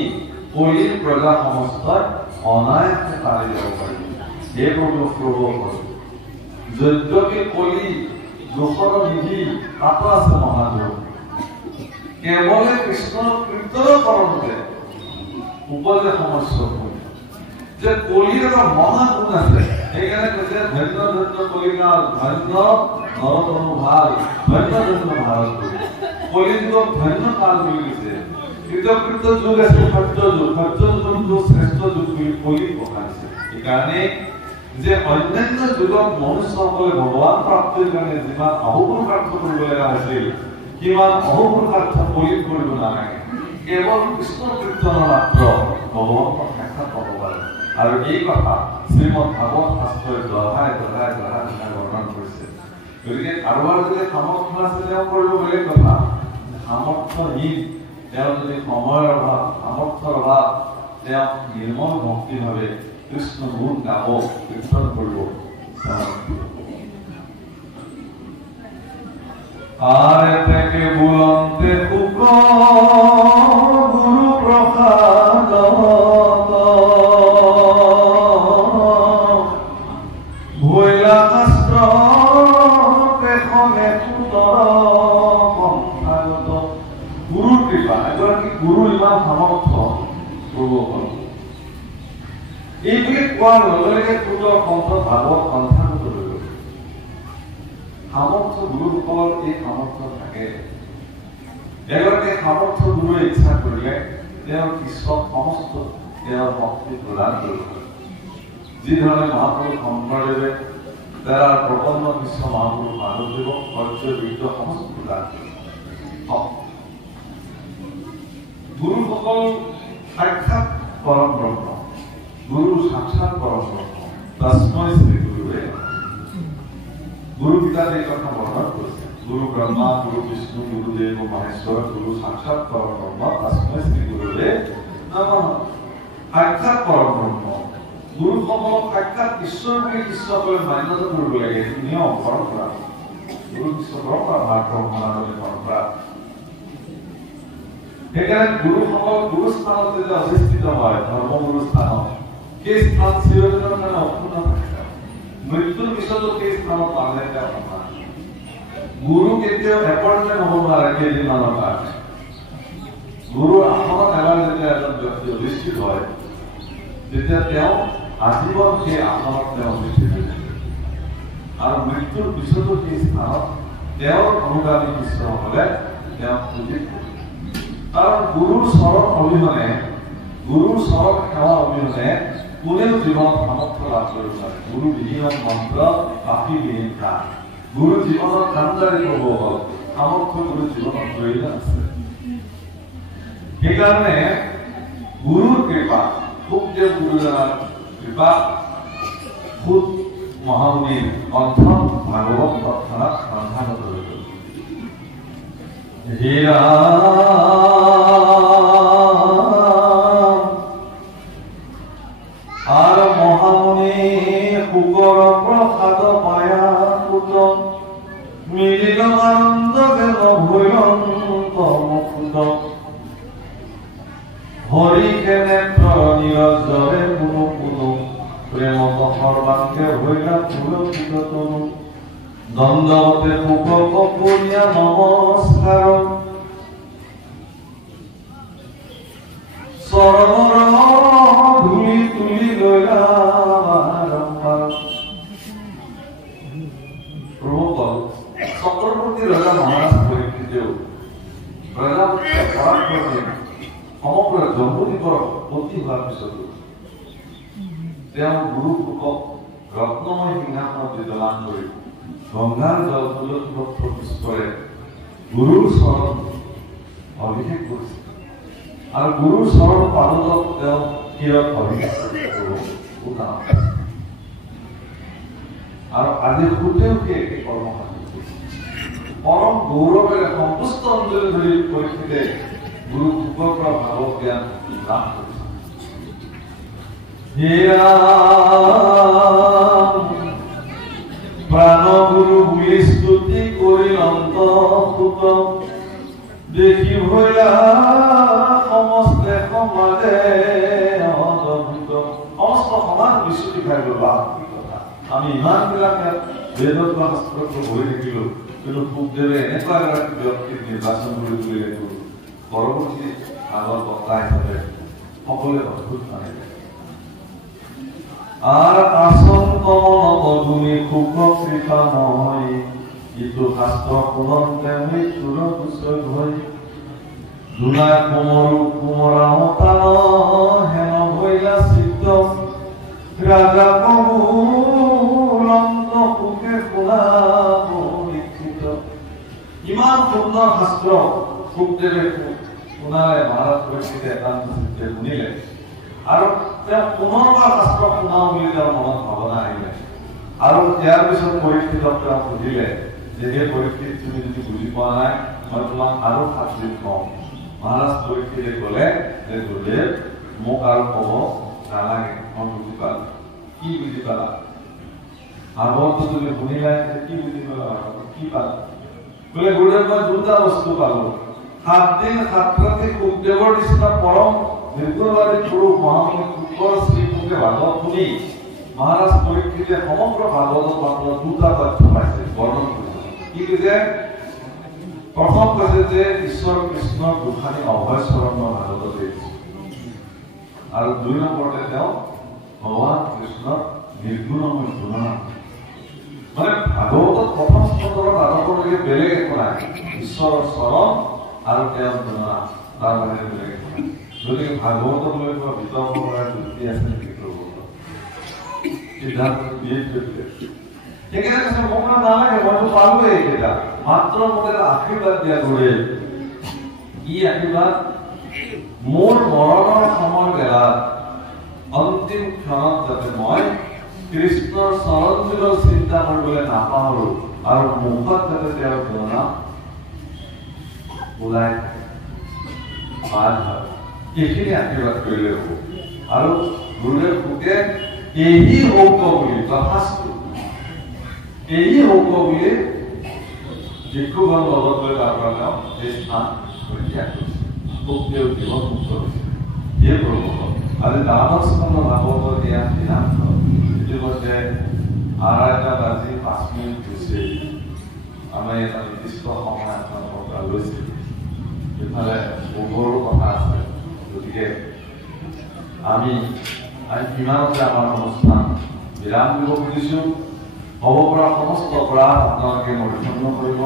কলিৰ প্ৰজা সমস্তই অনায়াসে পাৰি যাব পাৰিব এই প্ৰভু যদ্যপি কলি দোষৰ নিধি তাতো আছে মহাদেৱ কেৱলে কৃষ্ণৰ কীৰ্তন কৰোঁতে উপজে সমস্যা যে কলিৰ এটা মহাগুণ আছে সেইকাৰণে কৈছে ধন্য ধন্য কলিকা ধন্য নৰতনু ভাল ধন্য ধন্য ভাৰত কলিযুগক ধন্য কাল বুলি কৈছে কৃতকৃত যুগ আছে সত্য যুগটো শ্ৰেষ্ঠ যুগ বুলি কলি পঢ়াইছে সেইকাৰণে যে অন্যান্য যুগত মনুষ্যসকলে ভগৱান প্ৰাপ্তিৰ কাৰণে যিমান অহোপুৰুষাৰ্থ কৰিব লগা হৈছিল কিমান অহোপুৰুষাৰ্থ কলিত কৰিব নালাগে কেৱল কৃষ্ণ কীৰ্তনৰ মাত্ৰ ভগৱানক সাক্ষাৎ পাব পাৰে আৰু এই কথা শ্ৰীমদ ভাগৱত শাস্ত্ৰই দহাই বৰ্ণন কৰিছে গতিকে কাৰোবাৰ যদি সামৰ্থ্য আছে তেওঁ কৰিব বেলেগ কথা সামৰ্থ্যহীন তেওঁ যদি সময়ৰ অভাৱ সামৰ্থ্যৰ অভাৱ তেওঁ নিৰ্মল ভক্তিভাৱে কৃষ্ণ গুণ গাব কীৰ্তন কৰিব আৰে তেকে বুলন্তে শুক গুৰু প্ৰসাদ ভৈলা শাস্ত্ৰ পেখনে পন্থাগত গুৰুৰ কৃপা এগৰাকী গুৰু ইমান সামৰ্থ্য প্ৰভুসকল এইটোকে কোৱাৰ লগে লগে পুতৰ কণ্ঠ ভাগৱত পন্থাগত হৈ গ'ল সামৰ্থ্য গুৰুসকলৰ এই সামৰ্থ্য থাকে এগৰাকী সামৰ্থ্য গুৰুৱে ইচ্ছা কৰিলে তেওঁৰ ঈশ্বৰ সমস্ত তেওঁৰ ভক্তি প্ৰদান কৰিব যিধৰণে মহাপুৰুষ শংকৰদেৱে তাৰ প্ৰপন্ন বিশ্ব মহাপুৰুষ মাধৱদেৱ সৰ্য বীৰ্য সমস্ত প্ৰদান গুৰুসকল সাক্ষাৎ পৰম ব্ৰহ্ম গুৰু সাক্ষাৎ পৰম ব্ৰহ্ম তস্मै শ্ৰী গুৰুৱে গুৰু গীতাত এই কথা বৰ্ণনা কৰিছে গুৰু ব্ৰহ্মা গুৰু বিষ্ণু গুৰুদেৱ মহেশ্বৰ গুৰু সাক্ষাৎ পৰম ব্ৰহ্ম তস্मै শ্ৰী গুৰুৱে নমঃ সাক্ষাৎ পৰম ব্ৰহ্ম গুৰুসকলক সাক্ষাৎ ঈশ্বৰ বুলি শিষ্যসকলে মান্যতা কৰিব লাগে নিয়ম পৰম্পৰা গুৰু শিষ্য পৰম্পৰা ভাৰতৰ সনাতনী পৰম্পৰা সেইকাৰণে গুৰুসকল গুৰু স্থানত যদি অধিষ্ঠিত হয় ধৰ্মগুৰু স্থানত সেই স্থান চিৰদিনৰ কাৰণে অক্ষুণ্ণ থাকে মৃত্যুৰ পিছতো সেই স্থানত পালে তেওঁ কথা গুৰু কেতিয়াও এপইণ্টমেণ্ট হ'ব নোৱাৰে কেইদিনমানৰ কাৰণে গুৰুৰ আসনত এবাৰ যেতিয়া এজন ব্যক্তি অধিষ্ঠিত হয় তেতিয়া তেওঁ আজীৱন সেই আসনত তেওঁ অধিষ্ঠিত হৈ থাকে আৰু মৃত্যুৰ পিছতো সেই স্থানত তেওঁৰ অনুগামী শিষ্যসকলে তেওঁক পূজিত কৰে কাৰণ গুৰুৰ চৰণ অবিহনে গুৰুৰ চৰণ সেৱা অবিহনে কোনেও জীৱনত সামৰ্থ্য লাভ কৰিব নোৱাৰে গুৰু বিহীন মন্ত্ৰ বাকী বিহীন কাম গুৰু জীৱনৰ কামদাৰী প্ৰভুসকল সামৰ্থ্য গুৰু জীৱনত প্ৰয়োজন আছে সেইকাৰণে গুৰুৰ কৃপা সুখদেৱ গুৰুজনাৰ কৃপা সুত মহামুনিৰ কণ্ঠ ভাগৱত তৎক্ষণাৎ সন্ধানত হৈ গ'ল। হীৰা আৰু মহামুনি শুকৰ প্ৰসাদ পায়া পুত মিলিল আনন্দ যেন ভৈৰন্ত মুকুত হৰি কেনেত্ৰ নিৰজৰে কোনো কোনো প্ৰেমত সৰ্বাংগে ভৈৰা পুলকিত তনু দণ্ডৱতে শুক কপুৰীয়া নমস্কাৰ চৰণৰ ধূলি তুলি লৈলা প্ৰভুপাল চক্ৰৱৰ্তী ৰজা মহাৰাজ পৰীক্ষিতেও ৰজা সমগ্ৰ জম্বুদ্বীপৰ উৎপত্তি হোৱাৰ পিছতো তেওঁ গুৰু শুকক ৰত্নময় সিংহাসনত বিদ্যমান কৰি গংগাৰ জল তুলসীবৃক্ষ পুষ্পৰে গুৰুৰ চৰণ অভিষেক কৰিছিল আৰু গুৰুৰ চৰণ পাদত তেওঁ শিৰত অভিষেক আৰু আজি সুতেও সেই কৰ্মসাধী পৰম গৌৰৱেৰে সন্তুষ্ট অঞ্জলি ধৰি পৰীক্ষিতে গুৰু শুকৰ পৰা ভাগৱত জ্ঞান লাভ কৰিছে। প্ৰাণ গুৰু বুলি স্তুতি কৰি অন্তঃসুত দেখি ভৈলা সমস্তে সমাজে অদভূত সমস্ত সমাজ বিচুতি খাই গ'ল। আমি ইমানবিলাক বেদত বা শাস্ত্ৰত বহি থাকিলো, কিন্তু শুকদেৱে এনেকুৱা এগৰাকী ব্যক্তিক নিৰ্বাচন কৰি তুলিলে পৰৱৰ্তী আগৰ বক্তা হিচাপে সকলোৱে অদ্ভুত মানিলে। আৰ আসন কমনত তুমি শুক কৃপাময় ইটো শাস্ত্ৰ পুনন্তে মৃত্যুৰ দুচৈ ভয় দুনা কোমৰু কোমৰা মতাল হেন ভৈলা চিত্ত ৰাজা বহুলন্ত সুখে শুনা পৰীক্ষিত। ইমান সুন্দৰ শাস্ত্ৰ শুকদেৱে শুনালে মহাৰাজ পৰীক্ষিতে একান্ত চিত্তে শুনিলে আৰু তেওঁ পুনৰবাৰ শাস্ত্ৰ শুনাও বুলি তেওঁৰ মনত ভাৱনা আহিলে। আৰু ইয়াৰ পিছত পৰীক্ষিতক তেওঁ সুধিলে যে সেই পৰীক্ষিত তুমি যদি বুজি পোৱা নাই মই তোমাক আৰু শাস্তি কওঁ। মহাৰাজ পৰীক্ষিতে ক'লে যে গুৰুদেৱ মোক আৰু ক'ব নালাগে, মই বুজি পালো। কি বুজি পালা? ভাগৱতটো তুমি শুনিলাই, কি বুজি পালা? কি পালা? বোলে গুৰুদেৱ মই দুটা বস্তু পালো। 7 দিন 7 ৰাতি শুকদেৱৰ নিচিনা পৰম নিৰ্গুণবাদী পুৰুষ মহামুনি শুকৰ শ্ৰীমুখে ভাগৱত শুনি মহাৰাজ পৰীক্ষিতে সমগ্ৰ ভাগৱতৰ মাত্ৰ দুটা তথ্য পাইছে, বৰ্ণন কৰিছে। কি কৈছে? প্ৰথম কৈছে যে ঈশ্বৰ কৃষ্ণৰ গোসানী অভয় চৰণৰ ভাগৱত দিছে, আৰু 2 নম্বৰতে তেওঁ ভগৱান কৃষ্ণৰ নিৰ্গুণময় গুণনাম। মানে ভাগৱতত প্ৰথম স্কন্ধৰত আৰম্ভলৈকে বেলেগ একো নাই, ঈশ্বৰৰ চৰণ আৰু তেওঁৰ গুণনাম, তাৰ বাহিৰে বেলেগ একো নাই। গতিকে ভাগৱতক লৈ কিবা বিতৰ্ক কৰাৰ যুক্তি আছে নেকি? সিদ্ধান্ত দিয়ে সেইকাৰণে কৈছে মোক নালাগে, মইতো পালোৱে এইকেইটা, মাত্ৰ মোক এটা আশীৰ্বাদ দিয়া গুৰুদেৱ। কি আশীৰ্বাদ? মোৰ মৰণৰ সময় বেলাত অন্তিম ক্ষণত যাতে মই কৃষ্ণৰ চৰণযুগল চিন্তা কৰিবলৈ নাপাহৰো আৰু মুখত যাতে তেওঁৰ গুণনাম ওলাই থাকে, এইখিনি আশীৰ্বাদ কৰিলে হ'ব। আৰু গুৰুদেৱ শুকে এই হৌক বুলি তথাস্তু এই হৌক বুলি ভিক্ষুগণ লগত লৈ তাৰ পৰা তেওঁ এই স্থান ত্যাগ কৰিছে। শুকদেৱ জীৱন মুক্ত হৈছে। এই প্ৰভুসকল আজি দ্বাদশ স্কন্ধ ভাগৱতৰ দিয়া দিনাংক ইতিমধ্যে 2:30 বাজি 5 মিনিট হৈছে। আমাৰ এটা নিৰ্দিষ্ট সময় আপোনালোকৰ পৰা লৈছে, ইফালে বহুৰো কথা আছে। গতিকে আমি কিমানতে আমাৰ অনুষ্ঠান বিৰাম দিব খুজিছো। হ'ব পৰা সমস্ত অপৰাধ আপোনালোকে মৰিক্ষণ কৰিব।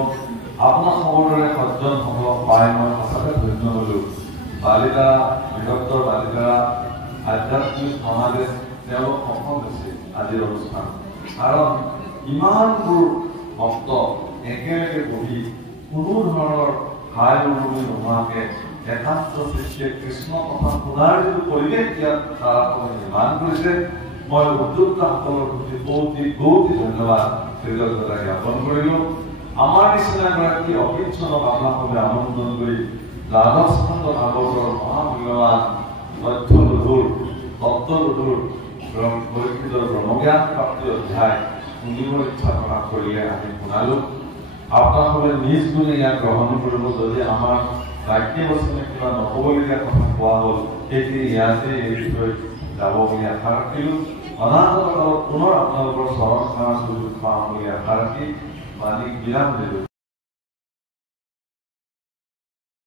আপোনাৰ সকলোৰে সজ্জন হ'ব পাই মই সঁচাকৈ ধন্য হলো। বালিকা বৃহত্তৰ বালিকা আধ্যাত্মিক সমাজে তেওঁলোক সফল হৈছে আজিৰ অনুষ্ঠান, কাৰণ ইমানবোৰ ভক্ত একেলগে বহি কোনো ধৰণৰ হাই উৰুমি নোহোৱাকে একান্ত সৃষ্টিয়ে কৃষ্ণ কথা শুনাৰ যিটো পৰিৱেশ ইয়াত তাৰ নিৰ্মাণ কৰিছে, মই উদ্যোক্তাসকলৰ প্ৰতি বহুত ধন্যবাদ কৃতজ্ঞতা জ্ঞাপন কৰিলোঁ। আমাৰ নিচিনা এগৰাকী অকিঞ্চনক আপোনালোকে আমন্ত্ৰণ কৰি দ্বাদশ খণ্ড ভাগৱতৰ মহামূল্যৱান তথ্যলঘুৰ তত্ত্বলঘুৰ পৰীক্ষিতৰ ব্ৰহ্মজ্ঞান প্ৰাপ্তি অধ্যায় শুনিবৰ ইচ্ছা প্ৰকাশ কৰিলে আমি শুনালোঁ। আপোনালোকে নিজ গুণে ইয়াক গ্ৰহণ কৰিব। যদি আমাৰ বাক্যবচনে কিবা নক'বলগীয়া কথা কোৱা হ'ল সেইখিনি ইয়াতে এই বিষয়ে যাব বুলি আশা ৰাখিলোঁ। অনাগত কালত পুনৰ আপোনালোকৰ চৰণ সেৱা সুযোগ পাম বুলি আশা ৰাখি মালিক বিৰাম দিলোঁ।